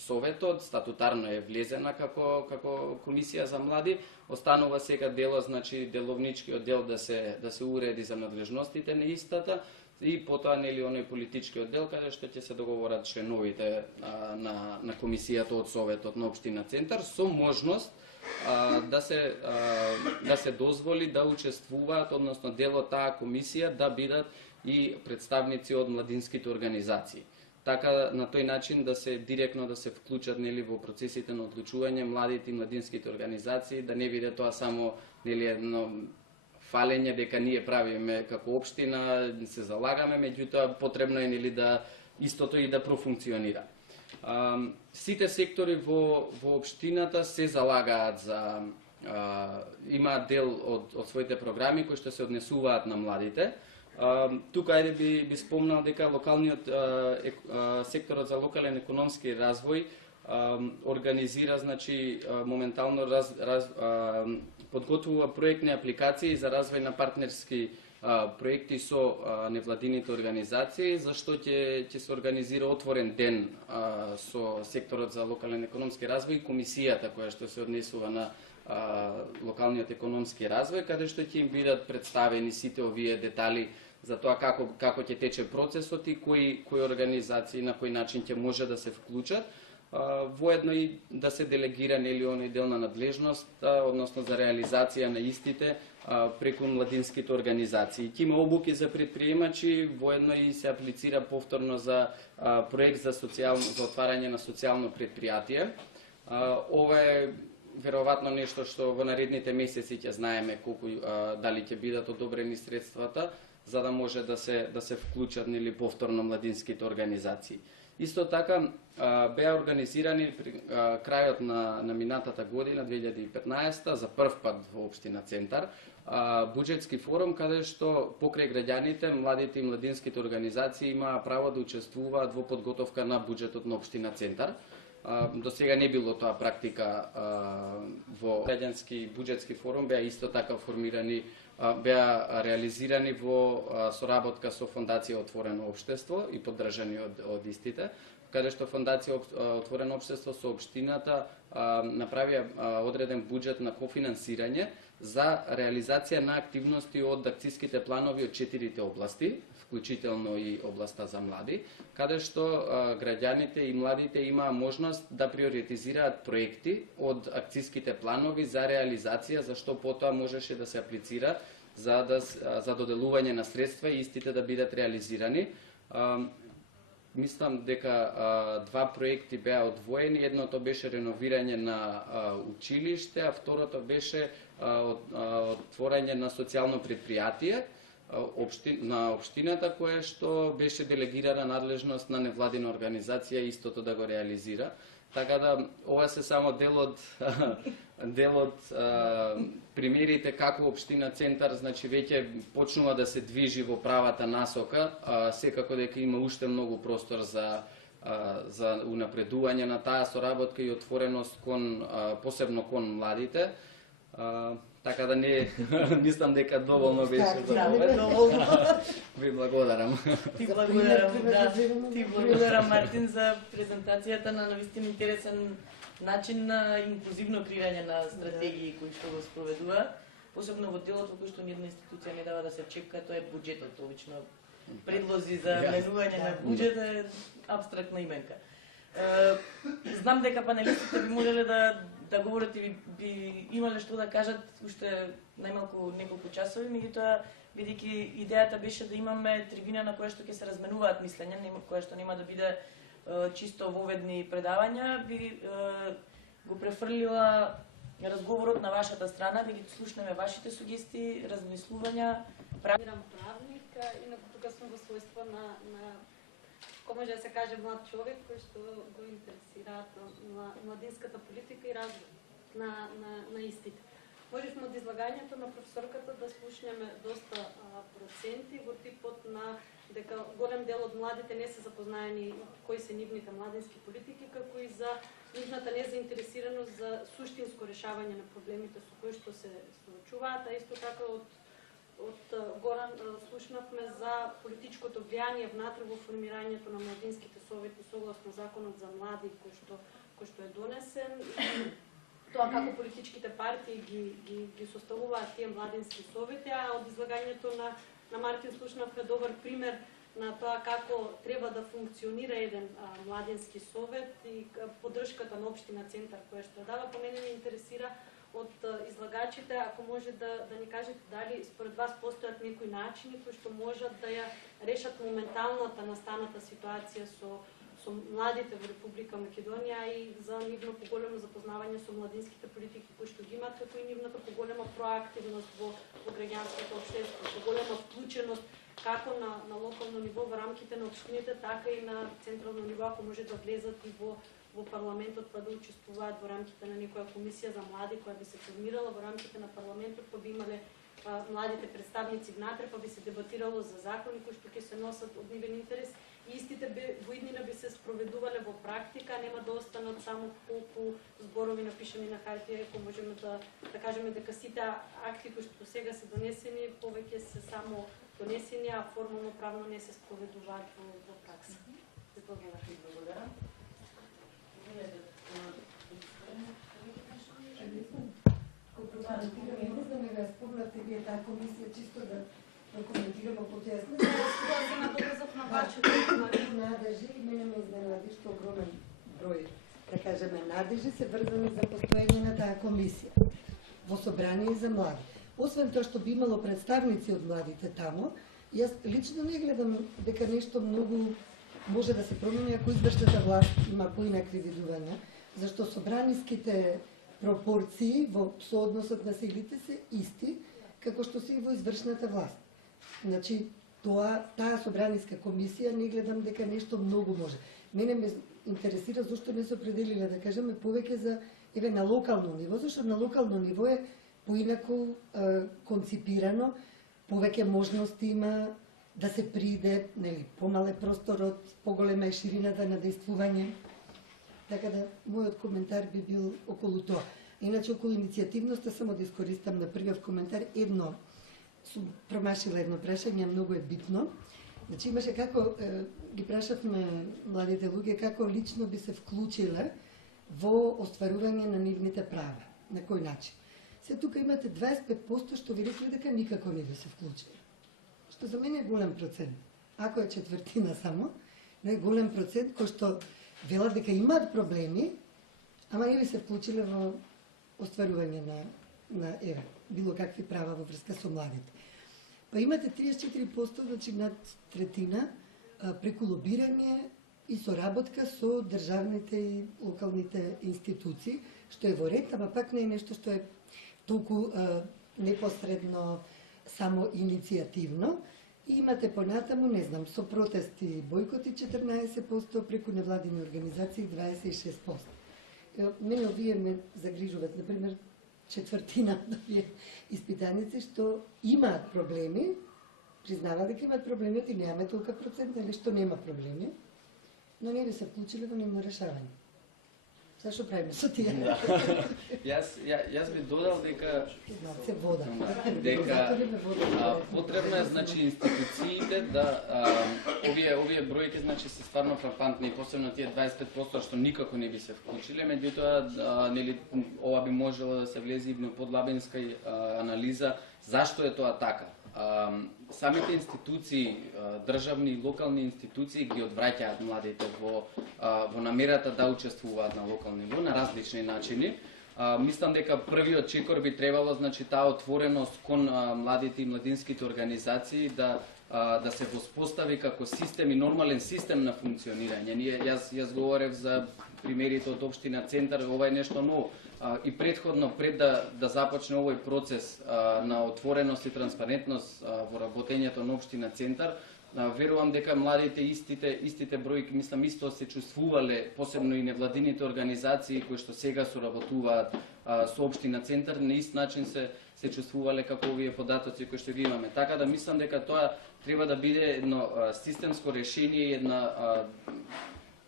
советот, статутарно е влезена како комисија за млади. Останува сега делот, значи деловничкиот дел да се уреди за надлежностите на истата и потоа нели оној политичкиот дел каде што ќе се договорат членовите на комисијата од советот на општина Центар со можност да се дозволи да учествуваат, односно дел од таа комисија да бидат и представници од младинските организации. Така на тој начин директно да се вклучат нели во процесите на одлучување младите и младинските организации, да не биде тоа само нели едно фалење дека ние правиме како општина, се залагаме, меѓутоа потребно е нели да истото и да профункционира. Сите сектори во општината се залагаат имаат дел од своите програми кои што се однесуваат на младите. Тука би спомнал дека локалниот секторот за локален економски развој организира, значи, моментално подготвува проектни апликации за развој на партнерски проекти со невладините организации, зашто ќе се организира отворен ден со секторот за локален економски развој и комисијата која што се однесува на локалниот економски развој, каде што ќе им бидат представени сите овие детали за тоа како ќе тече процесот и кои организации на кој начин ќе може да се вклучат, воедно и да се делегира нели оној дел на надлежност, односно за реализација на истите преку младинските организации. Ќе има обуки за предприемачи, воедно и се аплицира повторно за проект за отварање на социјално предпријатие. Ова е веројатно нешто што во наредните месеци ќе знаеме колку дали ќе бидат одобрени средствата за да може да се вклучат нели повторно младинските организации. Исто така беа организирани при крајот на минатата година 2015 за прв пат во општина Центар буџетски форум каде што покрај граѓаните, младите и младинските организации имаа право да учествуваат во подготовка на буџетот на општина Центар. До сега не било тоа практика во граѓански буџетски форум, беа исто така формирани, беа реализирани во соработка со Фондација Отворено општество и поддржани од истите, каде што Фондација Отворено општество со општината направија одреден буџет на кофинансирање за реализација на активности од акциските планови од 4 области, вклучително и областа за млади, каде што граѓаните и младите имаа можност да приоритизираат проекти од акциските планови за реализација, за што потоа можеше да се аплицира за доделување на средства и истите да бидат реализирани. Мислам дека два проекти беа одвоени, едното беше реновирање на училиште, а второто беше отворање на социјално предпријатие на општината, кое што беше делегирана надлежност на невладина организација истото да го реализира. Така да ова се само дел од примерите како општина Центар значи веќе почнува да се движи во правата насока, секако дека има уште многу простор за унапредување на таа соработка и отвореност посебно кон младите. Така да не мислам дека доволно беше за ова. Ви благодарам. Ти благодарам Мартин за презентацијата на навистина интересен начин на инклузивно креирање на стратегии кои што го спроведува, посебно во делот во кој што ниедна институција не дава да се чека, тоа е буџетот. Обично предлози за менување на буџет е апстрактна именка. Знам дека панелистите би можеле да говорат и би имале што да кажат уште најмалку неколку часови, меѓутоа бидејќи идејата беше да имаме трибина на која што ќе се разменуваат мислења, која што нема да биде чисто воведни предавања, би го префрлила разговорот на вашата страна, да ги слушнеме вашите сугестии, размислувања. Правник, инаку тука сум во својство на како може да се каже млад човек кој што го интересираат на младинската политика и развој на истите. Можевме од излагањето на професорката да слушнеме доста проценти во типот на дека голем дел од младите не се запознаени кои се нивните младински политики, како и за нивната незаинтересираност за суштинско решавање на проблемите со кои што се соочуваат, а исто така од Горан слушнавме за политичкото влијание внатре во формирањето на младинските совети согласно законот за млади кој што е донесен, тоа како политичките партии ги составуваат тие младински совети, а од излагањето на Мартин слушнавме добар пример на тоа како треба да функционира еден младински совет и поддршката на општина Центар која што дава. По мене ме интересира од излагачите, ако може да ни кажете дали според вас постојат некои начини кои што можат да ја решат моменталната настаната ситуација со младите во Република Македонија и за нивно поголемо запознавање со младинските политики кои што ги имат, како и нивната поголема проактивност во граѓанското општество, поголема вклученост како на локално ниво во рамките на општините, така и на централно ниво, ако може да влезат и во парламентот, па да учествуваат во рамките на некоја комисија за млади која би се формирала во рамките на парламентот, па би имале младите представници внатре, па би се дебатирало за закони кои што ќе се носат од нивен интерес и истите во иднина би се проведувале во практика, нема да останат само колку зборови напишани на хартија, ако можеме да кажеме дека сите акти кои што сега се донесени, повеќе се само донесени, а формално правно не се спроведуваат во пракса. Благодарам. Не знам да ја спомнате вие таа комисија, чисто да прокоментираме потесно. Да се надовезав на вашето Надежи и мене ме изненади што огромен број, да кажеме, надежи се врзани за постоење на таа комисија во собрание за млади. Освен тоа што би имало представници од младите тамо, јас лично не гледам дека нешто многу може да се промени ако извршната власт има поинакви видувања, зашто собраниските пропорции во соодносот на силите се исти како што се и во извршната власт. Значи, таа собраниска комисија не гледам дека нешто многу може. Мене ме интересира зашто не се определиле, да кажеме, повеќе за на локално ниво, зашто на локално ниво е поинаку конципирано, повеќе можности има да се приде, нели, помал е просторот, поголема е ширината на действување. Така да, мојот коментар би бил околу тоа. Иначе, околу иницијативноста, само да искористам на првиот коментар, сум промашила едно прашање, многу е битно. Значи, имаше како, ги прашавме младите луѓе, како лично би се вклучиле во остварување на нивните права. На кој начин? Се тука имате 25% што ви рекли дека никако не би се вклучили. Што за мене е голем процент. Ако е четвртина само, не е голем процент кој што велат дека имаат проблеми, ама не би се вклучиле во остварување на било какви права во врска со младите. Па имате 34%, значи над третина, преку лобирање и соработка со државните и локалните институции, што е во ред, ама пак не е нешто што е толку непосредно само иницијативно. И имате понатаму, не знам, со протести бойкоти 14%, преку невладини организации 26%. Мене овие ме загрижуваат, например, четвртина од овие испитаници што имаат проблеми, признава дека имаат проблеми, и немаме толка процент, нели што нема проблеми, но не би се вклучиле во нивно решавање. Зашто правиме со тие? Јас би додал дека се вода. Потребно е, значи, институциите да овие бројки, значи, се стварно фрапантни, посебно тие 25% што никако не би се вклучиле, меѓутоа нели ова би можело да се влезе и на подлабинска анализа зашто е тоа така. Самите институции, државни и локални институции ги одвраќаат младите во намерата да учествуваат на локално ниво на различни начини. Мислам дека првиот чекор би требало, значи, таа отвореност кон младите и младинските организации да се воспостави како систем и нормален систем на функционирање. Јас говорев за примерите од општина Центар, ова е нешто ново. И предходно, пред да започне овој процес на отвореност и транспарентност во работењето на општина Центар, верувам дека младите истите бројки, мислам, исто се чувствувале, посебно и невладините организации кои што сега соработуваат со општина Центар, на ист начин се чувствувале како овие податоци кои што ги имаме. Така да мислам дека тоа треба да биде едно системско решение, една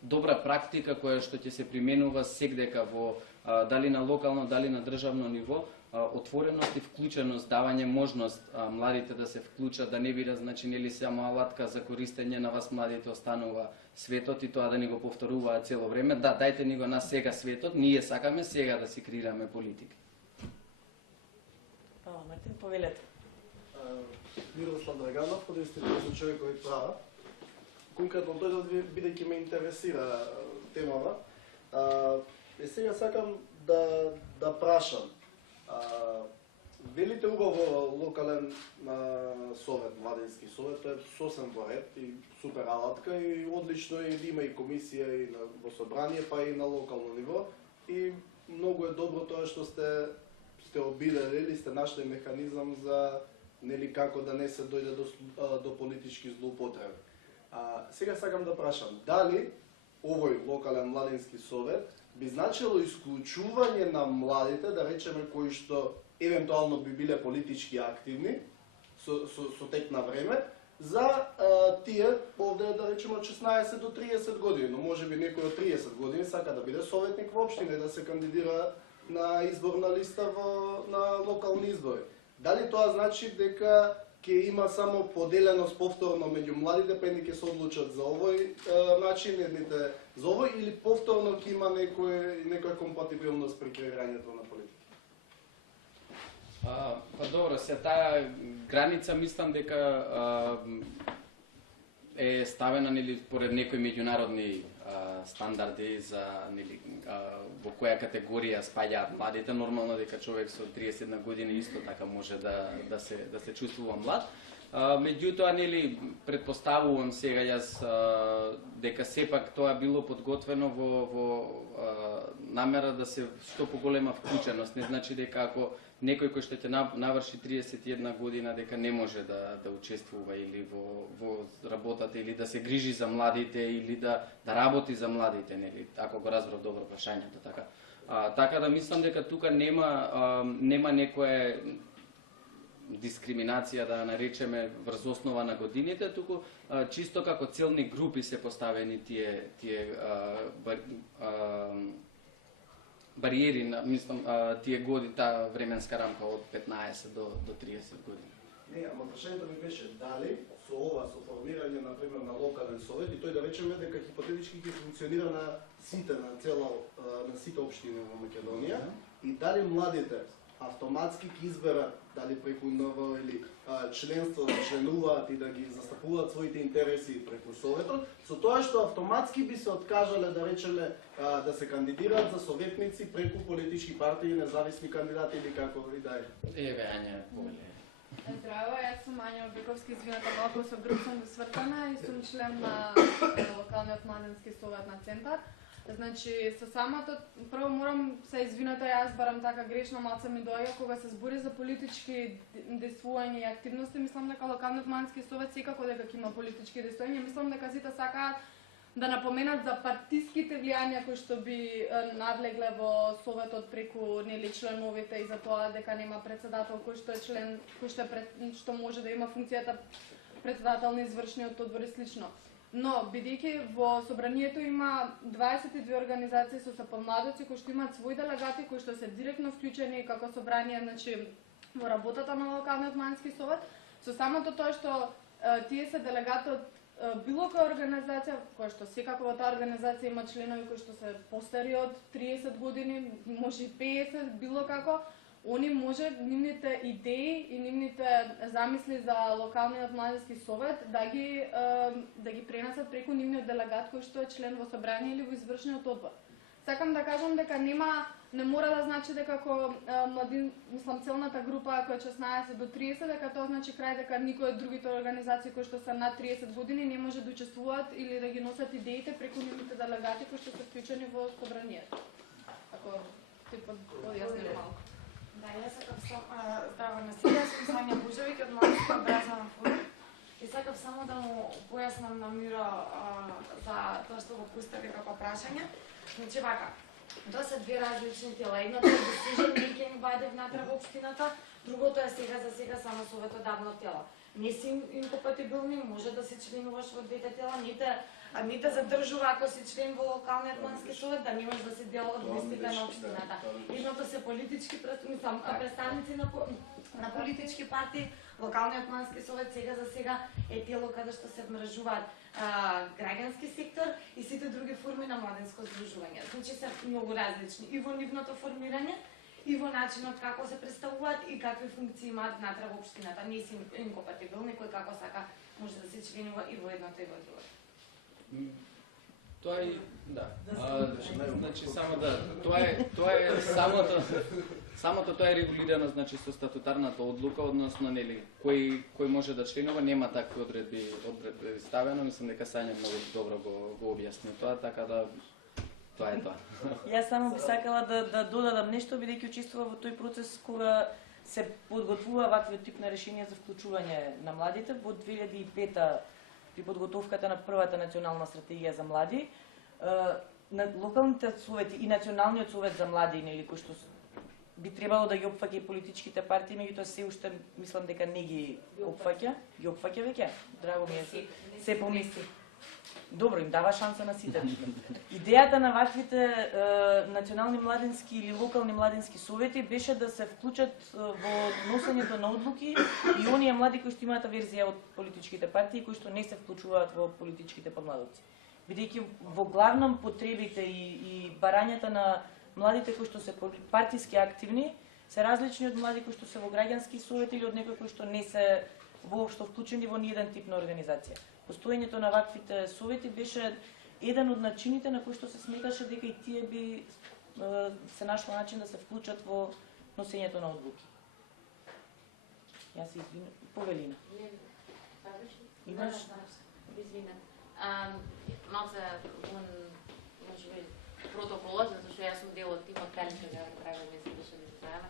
добра практика која што ќе се применува секдека во дали на локално, дали на државно ниво, отвореност и вклученост, давање можност младите да се вклучат, да не биде, значи, нели само алатка за користење на вас младите останува светот и тоа да ни го повторуваат цело време. Да, дајте ни го нас сега светот, ние сакаме сега да си креираме политика. Мартин, повелете. Мирослав Драганов од Институтот за човекови права. Конкретно тој, бидејќи ме интересира темава, сега сакам да прашам. Велите убаво локален совет, младински совет, тоа е сосем во ред и супер алатка и одлично е да има и комисија и во собрание, па и на локално ниво. И многу е добро тоа што сте обидели или сте нашли механизам за нели како да не се дојде до политички злоупотреби. Сега сакам да прашам, дали овој локален младински совет би значило исклучување на младите, да речеме, кои што евентуално би биле политички активни со тек на време, за тие овде, да речеме, од 16 до 30 години, но може би не некој од 30 години сака да биде советник во општина и да се кандидира на изборна листа на локални избори. Дали тоа значи дека ќе има само поделеност повторно меѓу младите, па едни ќе се одлучат за овој начин, едните за овој, или повторно ќе има некоја компатибилност при креирањето на политика? Па добро, се таа граница мислам дека е ставена нели според некои меѓународни стандарди за нели во која категорија спаѓаат младите. Нормално дека човек со 31 години исто така може да се чувствува млад. Меѓутоа нели претпоставувам сега јас дека сепак тоа било подготвено во намера да се што поголема вклученост. Не значи дека ако некој кој што ќе наврши 31 година дека не може да учествува или во работата или да се грижи за младите или да работи за младите, нели, ако го разбрав добро прашањето така. Така да мислам дека тука нема некоја дискриминација да наречеме врз основа на годините, туку чисто како целни групи се поставени тие бариери, мислам, тие години, таа временска рамка од 15 до 30 години. Не, ама прашањето ми беше дали со ова, со формирање, например, на локален совет, и тој да речеме дека хипотетички ќе функционира на сите општини во Македонија, и дали младите автоматски ќе изберат, дали преку НВО или членство да членуваат и да ги застапуваат своите интереси преку советот, со тоа што автоматски би се откажале, да речеме, да се кандидираат за советници преку политички партии, независни кандидати или како и да е. Еве, Ања, поле. Здраво, јас сум Ања Обековски, извината малку со груп сум свртана и сум член на локалниот младенски совет на Центар. Значи, со самото, прво морам се извината, јас барам така грешно, малце ми доаѓа кога се збори за политички действувања и активности, мислам дека локалниот младенски совет секако дека ќе има политички действувања, мислам дека сите сакаат да напоменат за партиските влијања кои што би навлегле во советот преку нели членовите и за тоа дека нема председател кој што е член, што може да има функцијата председател на извршниот одбор и слично. Но, бидејќи во собранието има 22 организации со помладоци кои што имаат своји делегати кои што се директно вклучени како собрание, значи во работата на локалниот младенски совет, со самото тоа што тие се делегати од било која организација, која што секако во таа организација има членови кои што се постари од 30 години, може и 50, било како, они може нивните идеи и нивните замисли за локалниот младенски совет да ги пренесат преку нивниот делегат кој што е член во собрание или во извршниот одбор. Сакам да кажам дека не мора да значи дека мислам целната група која е 16 до 30, дека тоа значи крај, дека никој од другите организации кои што се над 30 години не може да учествуваат или да ги носат идеите преку нивните делегати кои што се вклучени во собранието. Ако ти подјасниш малку. Да, јас сакав здраво на сите, јас сум Сања Бужевиќ од Младински образован форум и сакав само да му појаснам на Миро за тоа што го постави како прашање. Значи вака, тоа се две различни тела. Едното е decision making body внатре во општината, другото е сега само советодавно тело. Не си инкомпатибилни, може да се членуваш во двете тела, ните задржува ако си член во локалниот младенски совет да немаш да си дел од листите на општината. Едното се политички представници на политички партии, локалниот младенски совет сега е тело каде што се вмрежуваат граѓански сектор и сите други форми на младенско здружување. Значи се многу различни и во нивното формирање, и во начинот како се представуваат и какви функции имаат внатре во општината. Не се инкомпатибилни, кој како сака може да се членува и во едното и во другото. Тоа е, да. Значи само да, тоа е самото тоа е регулирано, значи со статутарната одлука, односно нели кој може да членува, нема такви одредби ставено, мислам дека Сања многу добро го објасни тоа, така да тоа е тоа. Јас само би сакала да додадам нешто, бидејќи учествува во тој процес кога се подготвува ваквиот тип на решение за вклучување на младите. Во 2005 при подготовката на првата национална стратегија за млади, на локалните совети и националниот совет за млади, нели, кој што би требало да ги опфаќа и политичките партии, меѓутоа се уште мислам дека не ги опфаќа, веќе. Драго ми е се помисли. Добро, им дава шанса на сите. Идејата на ваквите национални младински или локални младински совети беше да се вклучат во носењето на одлуки и оние млади кои што имаат верзија од политичките партии кои што не се вклучуваат во политичките подмладоци. Бидејќи во главном потребите и барањата на младите кои што се партиски активни се различни од млади кои што се во граѓански совети или од некои кои што не се воопшто вклучени во ниеден тип на организација. Постоењето на ваквите совети беше еден од начините на кои што се сметаше дека и тие би се нашло начин да се вклучат во носењето на одлуки. Јас се извинувам. Повелина. Имаш? Извинете. Малце можеби протоколот, затоа што јас сум дел од тимот Калинка да правиме се беше да се заема.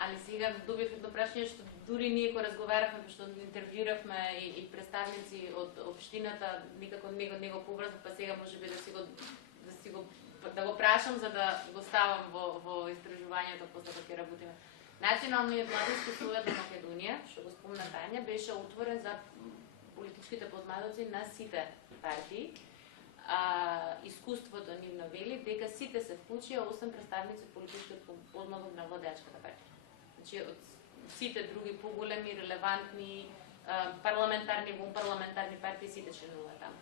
Али сега добив едно прашање што дури ние кога разговаравме, пошто интервјуравме и представници од општината, никако не го поврзав, па сега можеби да го прашам за да го ставам во истражувањето после кога ќе работиме. Националниот младински совет на Македонија, што го спомна Тања, беше отворен за политичките подмладоци на сите партии. Искуството нивно вели дека сите се вклучија, освен представници од политичкиот подмладок на владеачката партија. Значи, од сите други поголеми, релевантни, парламентарни, парламентарни партии, сите членуваат таму.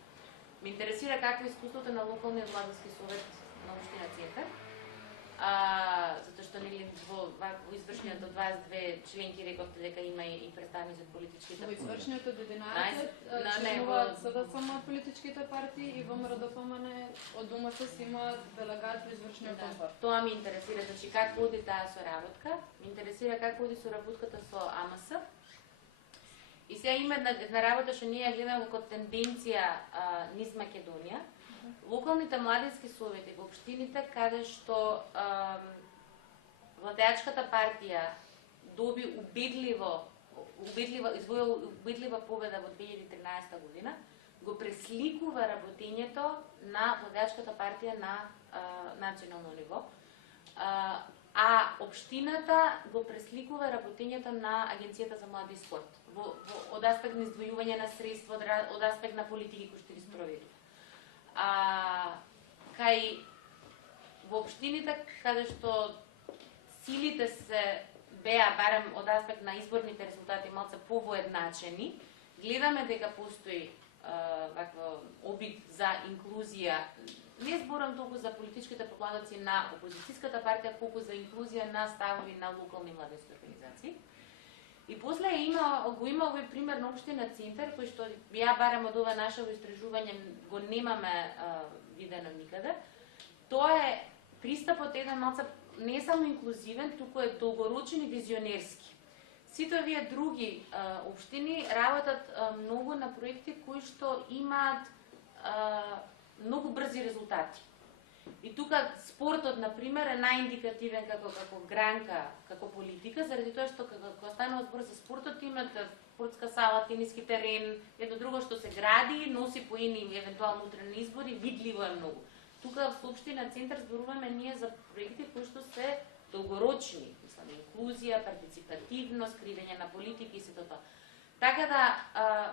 Ме интересира какво е искуството на локалниот младински совет на општина Центар, затоа што нели во извршниот од 22 членки рековте дека има и представници од политичките. Во извршниот од 11 членуваат СДСМ од политичките партии и ВМРО ДПМН од ДОМС има делегат во извршниот одбор. Тоа ми интересира, значи како оди таа соработка, ми интересира како оди соработката со АМС. И сега има една работа што ние гледаме како тенденција низ Македонија. Локалните младински совети во општините каде што владеачката партија доби убедлива победа во 2013 година, го пресликува работењето на владеачката партија на национално ниво, а општината го пресликува работењето на Агенцијата за млади и спорт од аспект на издвојување на средства, од аспект на политики кои што ги спроведува. Кај во општините каде што силите се беа барем од аспект на изборните резултати малце повоедначени, гледаме дека постои ваква обид за инклузија. Не зборам толку за политичките подмладоци на опозицијската партија, колку за инклузија на ставови на локални младински организации. И после го има овој пример на општина Центар, кој што ја барем од ова нашето истражување го немаме видено никаде. Тоа е пристапот еден малце не само инклузивен, туку е долгорочен и визионерски. Сите овие други општини работат многу на проекти кои што имаат многу брзи резултати. И тука спортот, например, е најиндикативен како гранка, како политика, заради тоа што кога станува збор за спортот, имате спортска сала, тениски терен, едно друго што се гради, носи поени евентуално утре на избори, видливо е многу. Тука во Општина Центар зборуваме ние за проекти кои што се долгорочни, мислам, инклузија, партиципативност, кривење на политики и сето тоа. Така да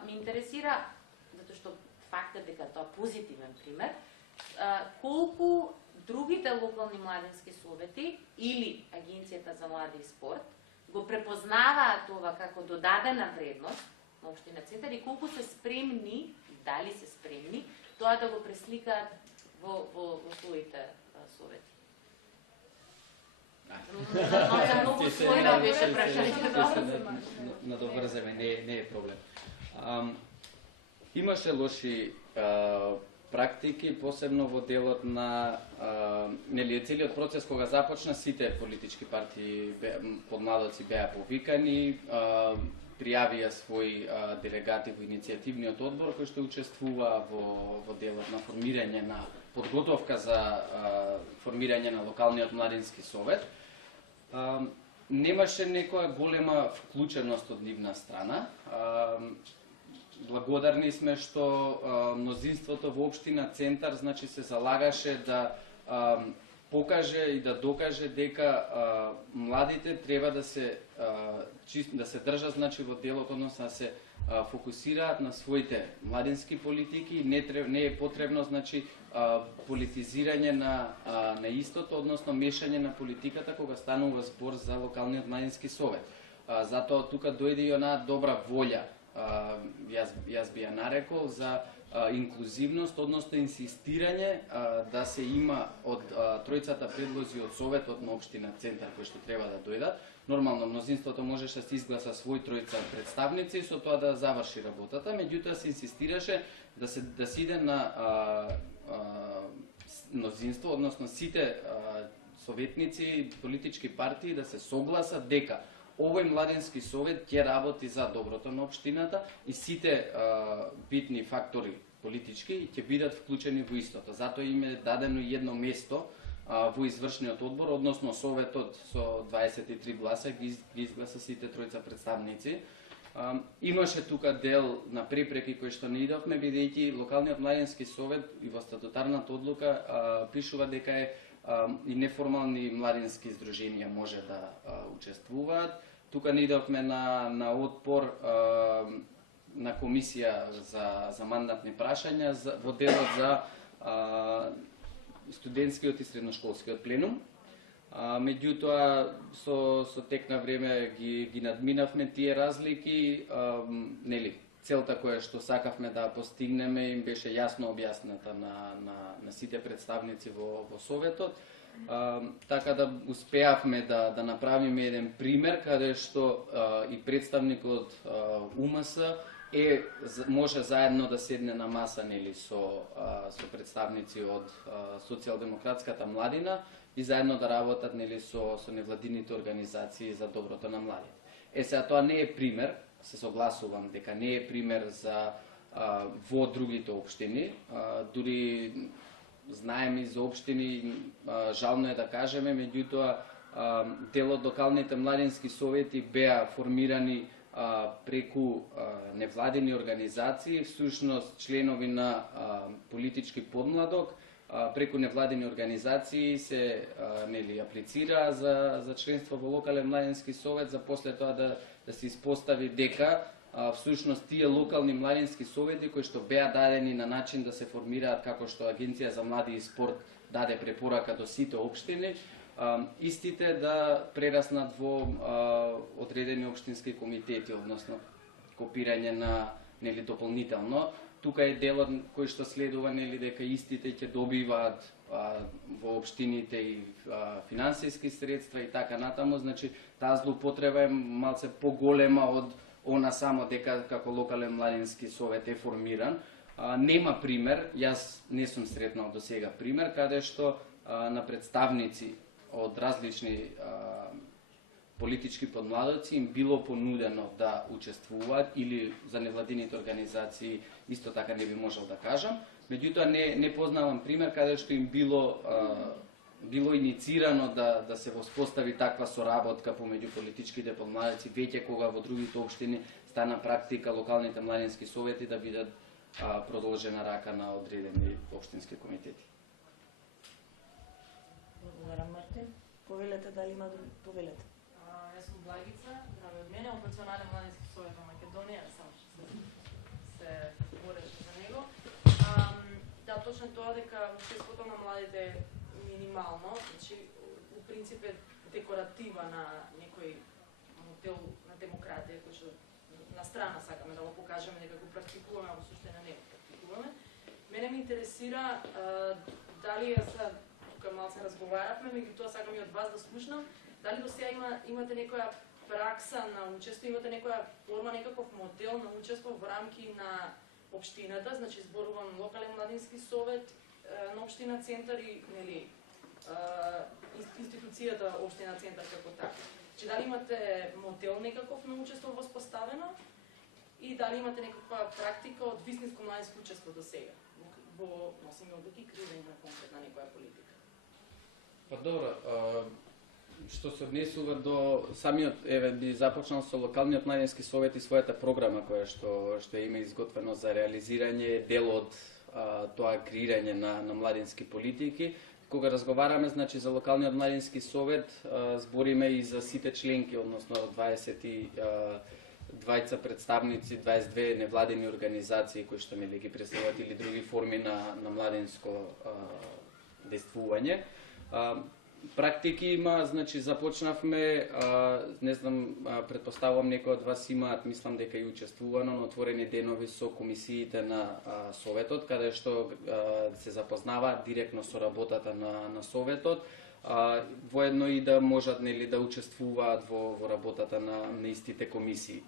ме интересира, затоа што фактот дека тоа позитивен пример, колку другите локални младински совети или Агенцијата за млади и спорт го препознаваат това како додадена вредност на Општина Центар и колку се спремни, дали се спремни, тоа да го пресликаат во своите совети. Многу својно беше прашање. Надоврземе, не е проблем. Имаше лоши практики, посебно во делот на целиот процес кога започна, сите политички партии подмладоци беа повикани, пријавија своји делегати во иницијативниот одбор кој што учествува во делот на формирање на подготовка за формирање на локалниот младински совет. Немаше некоја голема вклученост од нивна страна. Благодарни сме што мнозинството во Општина Центар значи се залагаше да покаже и да докаже дека младите треба да се држат значи во делот, односно да се фокусираат на своите младински политики, не е потребно значи политизирање на истото, односно мешање на политиката кога станува збор за локалниот младински совет. Затоа тука дојде и онаа добра волја, јас би ја нарекол, за инклузивност, односно инсистирање да се има од тројцата предлози од Советот на општина Центар кои што треба да дојдат. Нормално мнозинството можеше да се изгласа свој тројца представници и со тоа да заврши работата, меѓутоа се инсистираше да се иде на мнозинство, односно сите советници, политички партии да се согласат дека овој младински совет ќе работи за доброто на општината и сите битни фактори политички ќе бидат вклучени во истото. Затоа им е дадено едно место во извршниот одбор, односно советот со 23 гласа ги изгласа сите тројца представници. Имаше тука дел на препреки кои што не идовме, бидејќи локалниот младински совет и во статутарната одлука пишува дека е и неформални младински издруженија може да учествуваат. Тука не идовме на отпор на комисија за мандатни прашања во делот за студентскиот и средношколскиот пленум. Меѓутоа со тек на време ги надминавме тие разлики, нели? Целта која што сакавме да постигнеме им беше јасно објасната на сите представници во Советот. Така да успеавме да направиме еден пример каде што и представникот УМС може заедно да седне на маса, нели, со представници од социјалдемократската младина и заедно да работат, нели, со невладините организации за доброто на младите. Сега тоа не е пример, се согласувам дека не е пример за во другите општини, дури знаеме и за општини, жално е да кажеме, меѓутоа дел од локалните младински совети беа формирани преку невладини организации, всушност членови на политички подмладок, преку невладини организации се нели аплицира за членство во локален младински совет, за после тоа да се испостави дека всушност тие локални младински совети кои што беа дадени на начин да се формираат како што Агенција за млади и спорт даде препорака до сите општини, истите да прераснат во одредени општински комитети, односно копирање на, нели, дополнително. Тука е делот кој што следува, нели, дека истите ќе добиваат во општините и финансиски средства и така натаму, значи таа злоупотреба е малце поголема од она само дека како локален младински совет е формиран. Нема пример, јас не сум сретнал до сега пример, каде што на представници од различни политички подмладоци им било понудено да учествуваат, или за невладините организации исто така не би можел да кажам. Меѓутоа не познавам пример каде што им било иницирано да се воспостави таква соработка помеѓу политичките подмладоци, веќе кога во другите општини стана практика локалните младински совети да бидат продолжена рака на одредени општински комитети. Благодарам, Мартин. Повелете, дали има други? Повелете. Јас сум Благица, здраве од мене, од Национален младински совет во Македонија, само што се бореше за него. Да, точно тоа дека учеството на младите е минимално, значи, у принцип е декоратива на некој модел на демократија, кој што на страна сакаме да го покажеме дека го практикуваме, а во суштина не го практикуваме. Мене ме интересира дали тука малце разговаравме, меѓутоа сакам и од вас да слушнам, дали до сега имате некоја пракса на учество, имате некоја форма, некаков модел на учество во рамки на општината, значи зборувам локален младински совет на општина Центар и, нели, институцијата општина Центар како така. Че дали имате модел некаков на учество воспоставено и дали имате некаква практика од вистинско младинско учество до сега во носење одлуки, креирање на конкретна некоја политика? Па добро, што се однесува до самиот, би започнал со локалниот младински совет и својата програма која што има изготвено за реализирање, дел од тоа креирање на младински политики, кога разговараме значи за локалниот младински совет, збориме и за сите членки, односно 22 представници, 22 невладини организации кои што нели ги представуваат или други форми на младинско действување. Практики има, значи започнавме, не знам, предпоставувам некои од вас имаат, мислам дека и учествувано на отворени денови со комисиите на Советот, каде што се запознаваат директно со работата на Советот, воедно и да можат нели да учествуваат во работата на истите комисии.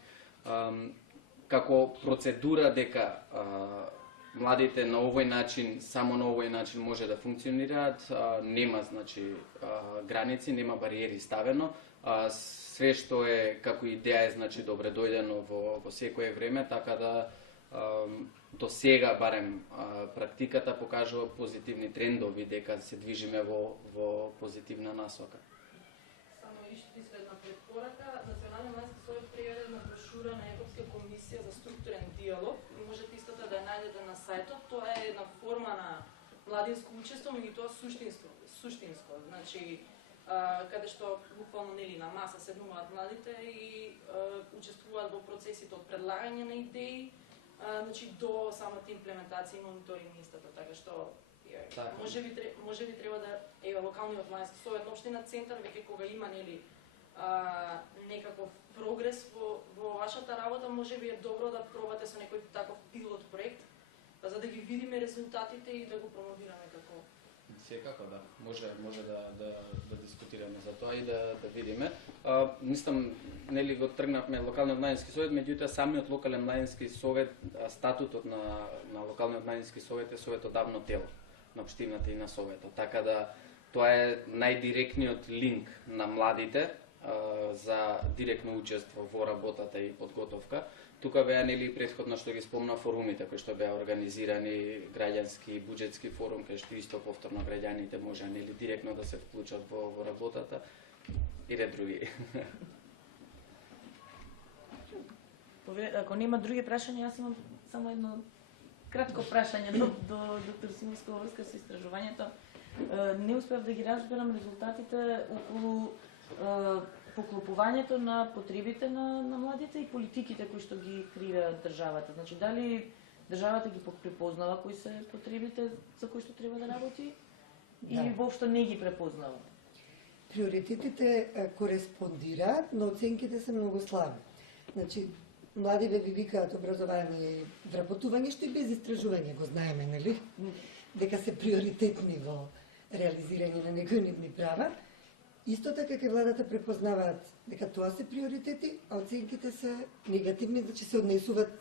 Како процедура дека младите на овој начин, само на овој начин може да функционираат, нема значи граници, нема бариери ставено. Све што е како идеја е значи добре дојдено во секое време, така да до сега барем практиката покажува позитивни трендови дека се движиме во позитивна насока. Само една предпорака, Националниот младински совет пријаде една брошура на Европска комисија за структурен диалог. Можете истата да ја најдете на сајтот. Тоа е една форма на младинско учество, меѓутоа суштинско. Значи, каде што буквално нели на маса седнуваат младите и учествуваат во процесите од предлагање на идеи, значи до самата имплементација и мониторинг истата, така што може би треба да локалниот младински совет на општина Центар веќе кога има нели некаков прогрес во вашата работа, може би е добро да пробате со некој таков пилот проект, за да ги видиме резултатите и да го промовираме како. Секако да, може да дискутираме за тоа и да видиме. Мислам, нели го тргнавме локалниот младински совет, меѓутоа самиот локален младински совет, статутот на локалниот младински совет е советодавно тело на општината и на советот. Така да тоа е најдиректниот линк на младите за директно учество во работата и подготовка. Тука беа нели претходно што ги спомна форумите кои што беа организирани, граѓански буџетски форум кај што исто повторно граѓаните може нели директно да се вклучат во работата и ред други. Ако нема други прашања, јас имам само едно кратко прашање до доктор Симовска во врска со истражувањето. Не успеав да ги разберам резултатите околу поклопувањето на потребите на младите и политиките кои што ги креира државата. Значи, дали државата ги препознава кои се потребите за кои што треба да работи или воопшто не ги препознава? Приоритетите кореспондираат, но оценките се многу слаби. Значи, младиве ви викаат образование и вработување, што и без истражување го знаеме, нели? Дека се приоритетни во реализирање на некои нивни права. Исто така ке владата препознаваат дека тоа се приоритети, а оценките се негативни, значи се однесуваат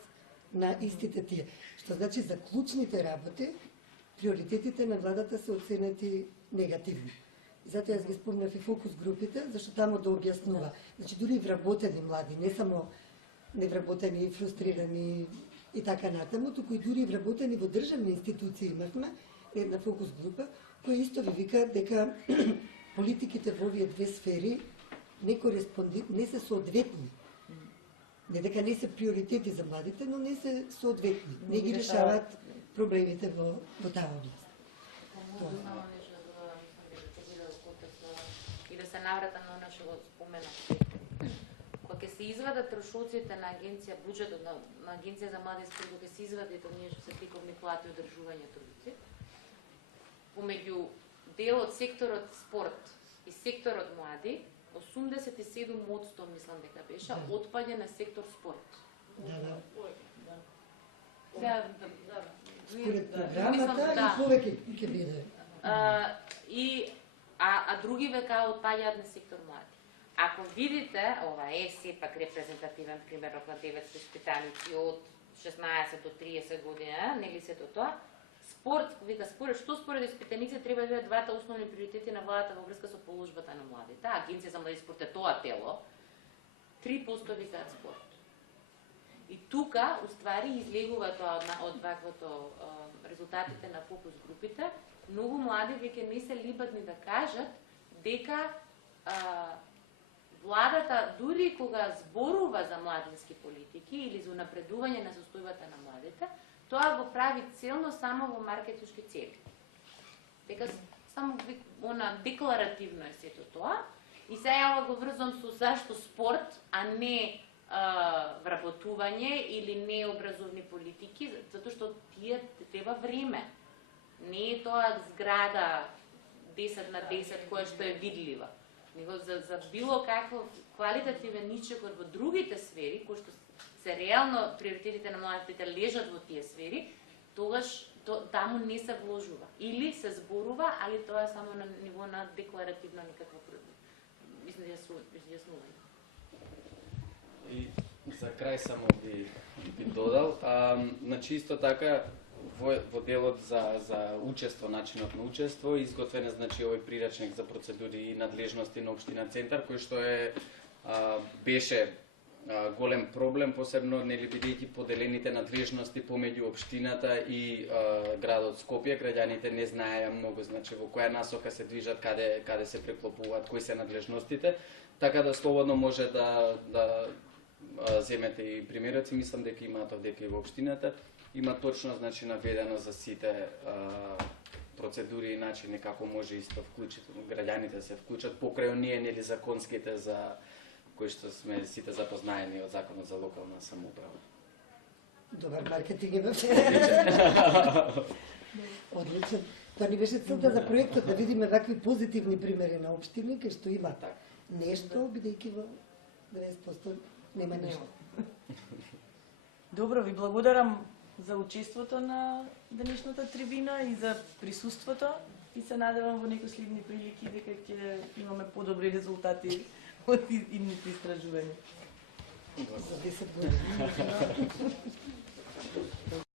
на истите тие. Што значи за клучните работи, приоритетите на владата се оценети негативни. И затоа јас ги спомнав и фокус групите, зашто тамо да објаснува. Значи дури и вработени млади, не само невработени, фрустрирани и така натаму, туку и дури и вработени во државни институции имавме една фокус група, која исто ви вика дека политиките во овие две сфери не се соодветни. Не дека не се приоритети за младите, но не се соодветни. Не ги решаваат проблемите во таа област. И да се навратам на она што го споменав. Кога ќе се извадат трошоците на агенција, буџетот на агенција за млади спорт, кога се извадат оние што се пиковни плати и одржување трудици, помеѓу делот секторот спорт и секторот млади, 87% мислам дека беше, отпаѓа на сектор спорт. Според програмата и повеќе ќе биде. А други века отпаѓаат на сектор млади. Ако видите, ова е сепак репрезентативен пример на 900 испитаници од 16 до 30 година, нели сето тоа, што според испитаници треба да бидат двата основни приоритети на владата во врска со положбата на младите. Агенција за млади спорт е тоа тело. 3% викаат спорт. И тука, уствари, излегува тоа од ваквото резултатите на фокус групите. Многу млади веќе не се либатни да кажат дека владата, дури кога зборува за младински политики или за напредување на состојбата на младите, тоа го прави целно само во маркетиншки цели. Дека само декларативно е сето тоа. И сега ова го врзам со зашто спорт, а не вработување или не образовни политики, затоа што тие треба време. Не е тоа зграда 10 на 10 која што е видлива. Него за било каков квалитативен ичекор во другите сфери, кои што се реално приоритетите на младите лежат во тие сфери, тогаш таму не се вложува. Или се зборува, али тоа е само на ниво на декларативно некакво изјаснување. И за крај само би додал, значи исто така во делот за учество, начинот на учество, изготвен е значи овој прирачник за процедури и надлежности на општина Центар, кој што беше голем проблем, посебно нели бидејќи поделените надлежности помеѓу општината и градот Скопје, граѓаните не знаеја многу, значи во која насока се движат, каде се преклопуваат, кои се надлежностите, така да слободно може да земете и примероци. Мислам дека имаат овдека и во општината, има точно значи наведено за сите процедури и начини како може исто граѓаните се вклучат покрај оние нели законските за кои што сме сите запознаени од Законот за локална самоуправа. Добар маркетинг има. Одличен. Тоа ни беше целта за проектот, да видиме вакви позитивни примери на општини кај што има нешто, бидејќи во 90% нема нешто. Добро, ви благодарам за учеството на денешната трибина и за присуството и се надевам во некои следни прилики дека ќе имаме подобри резултати од идните истражувања. За 10 години.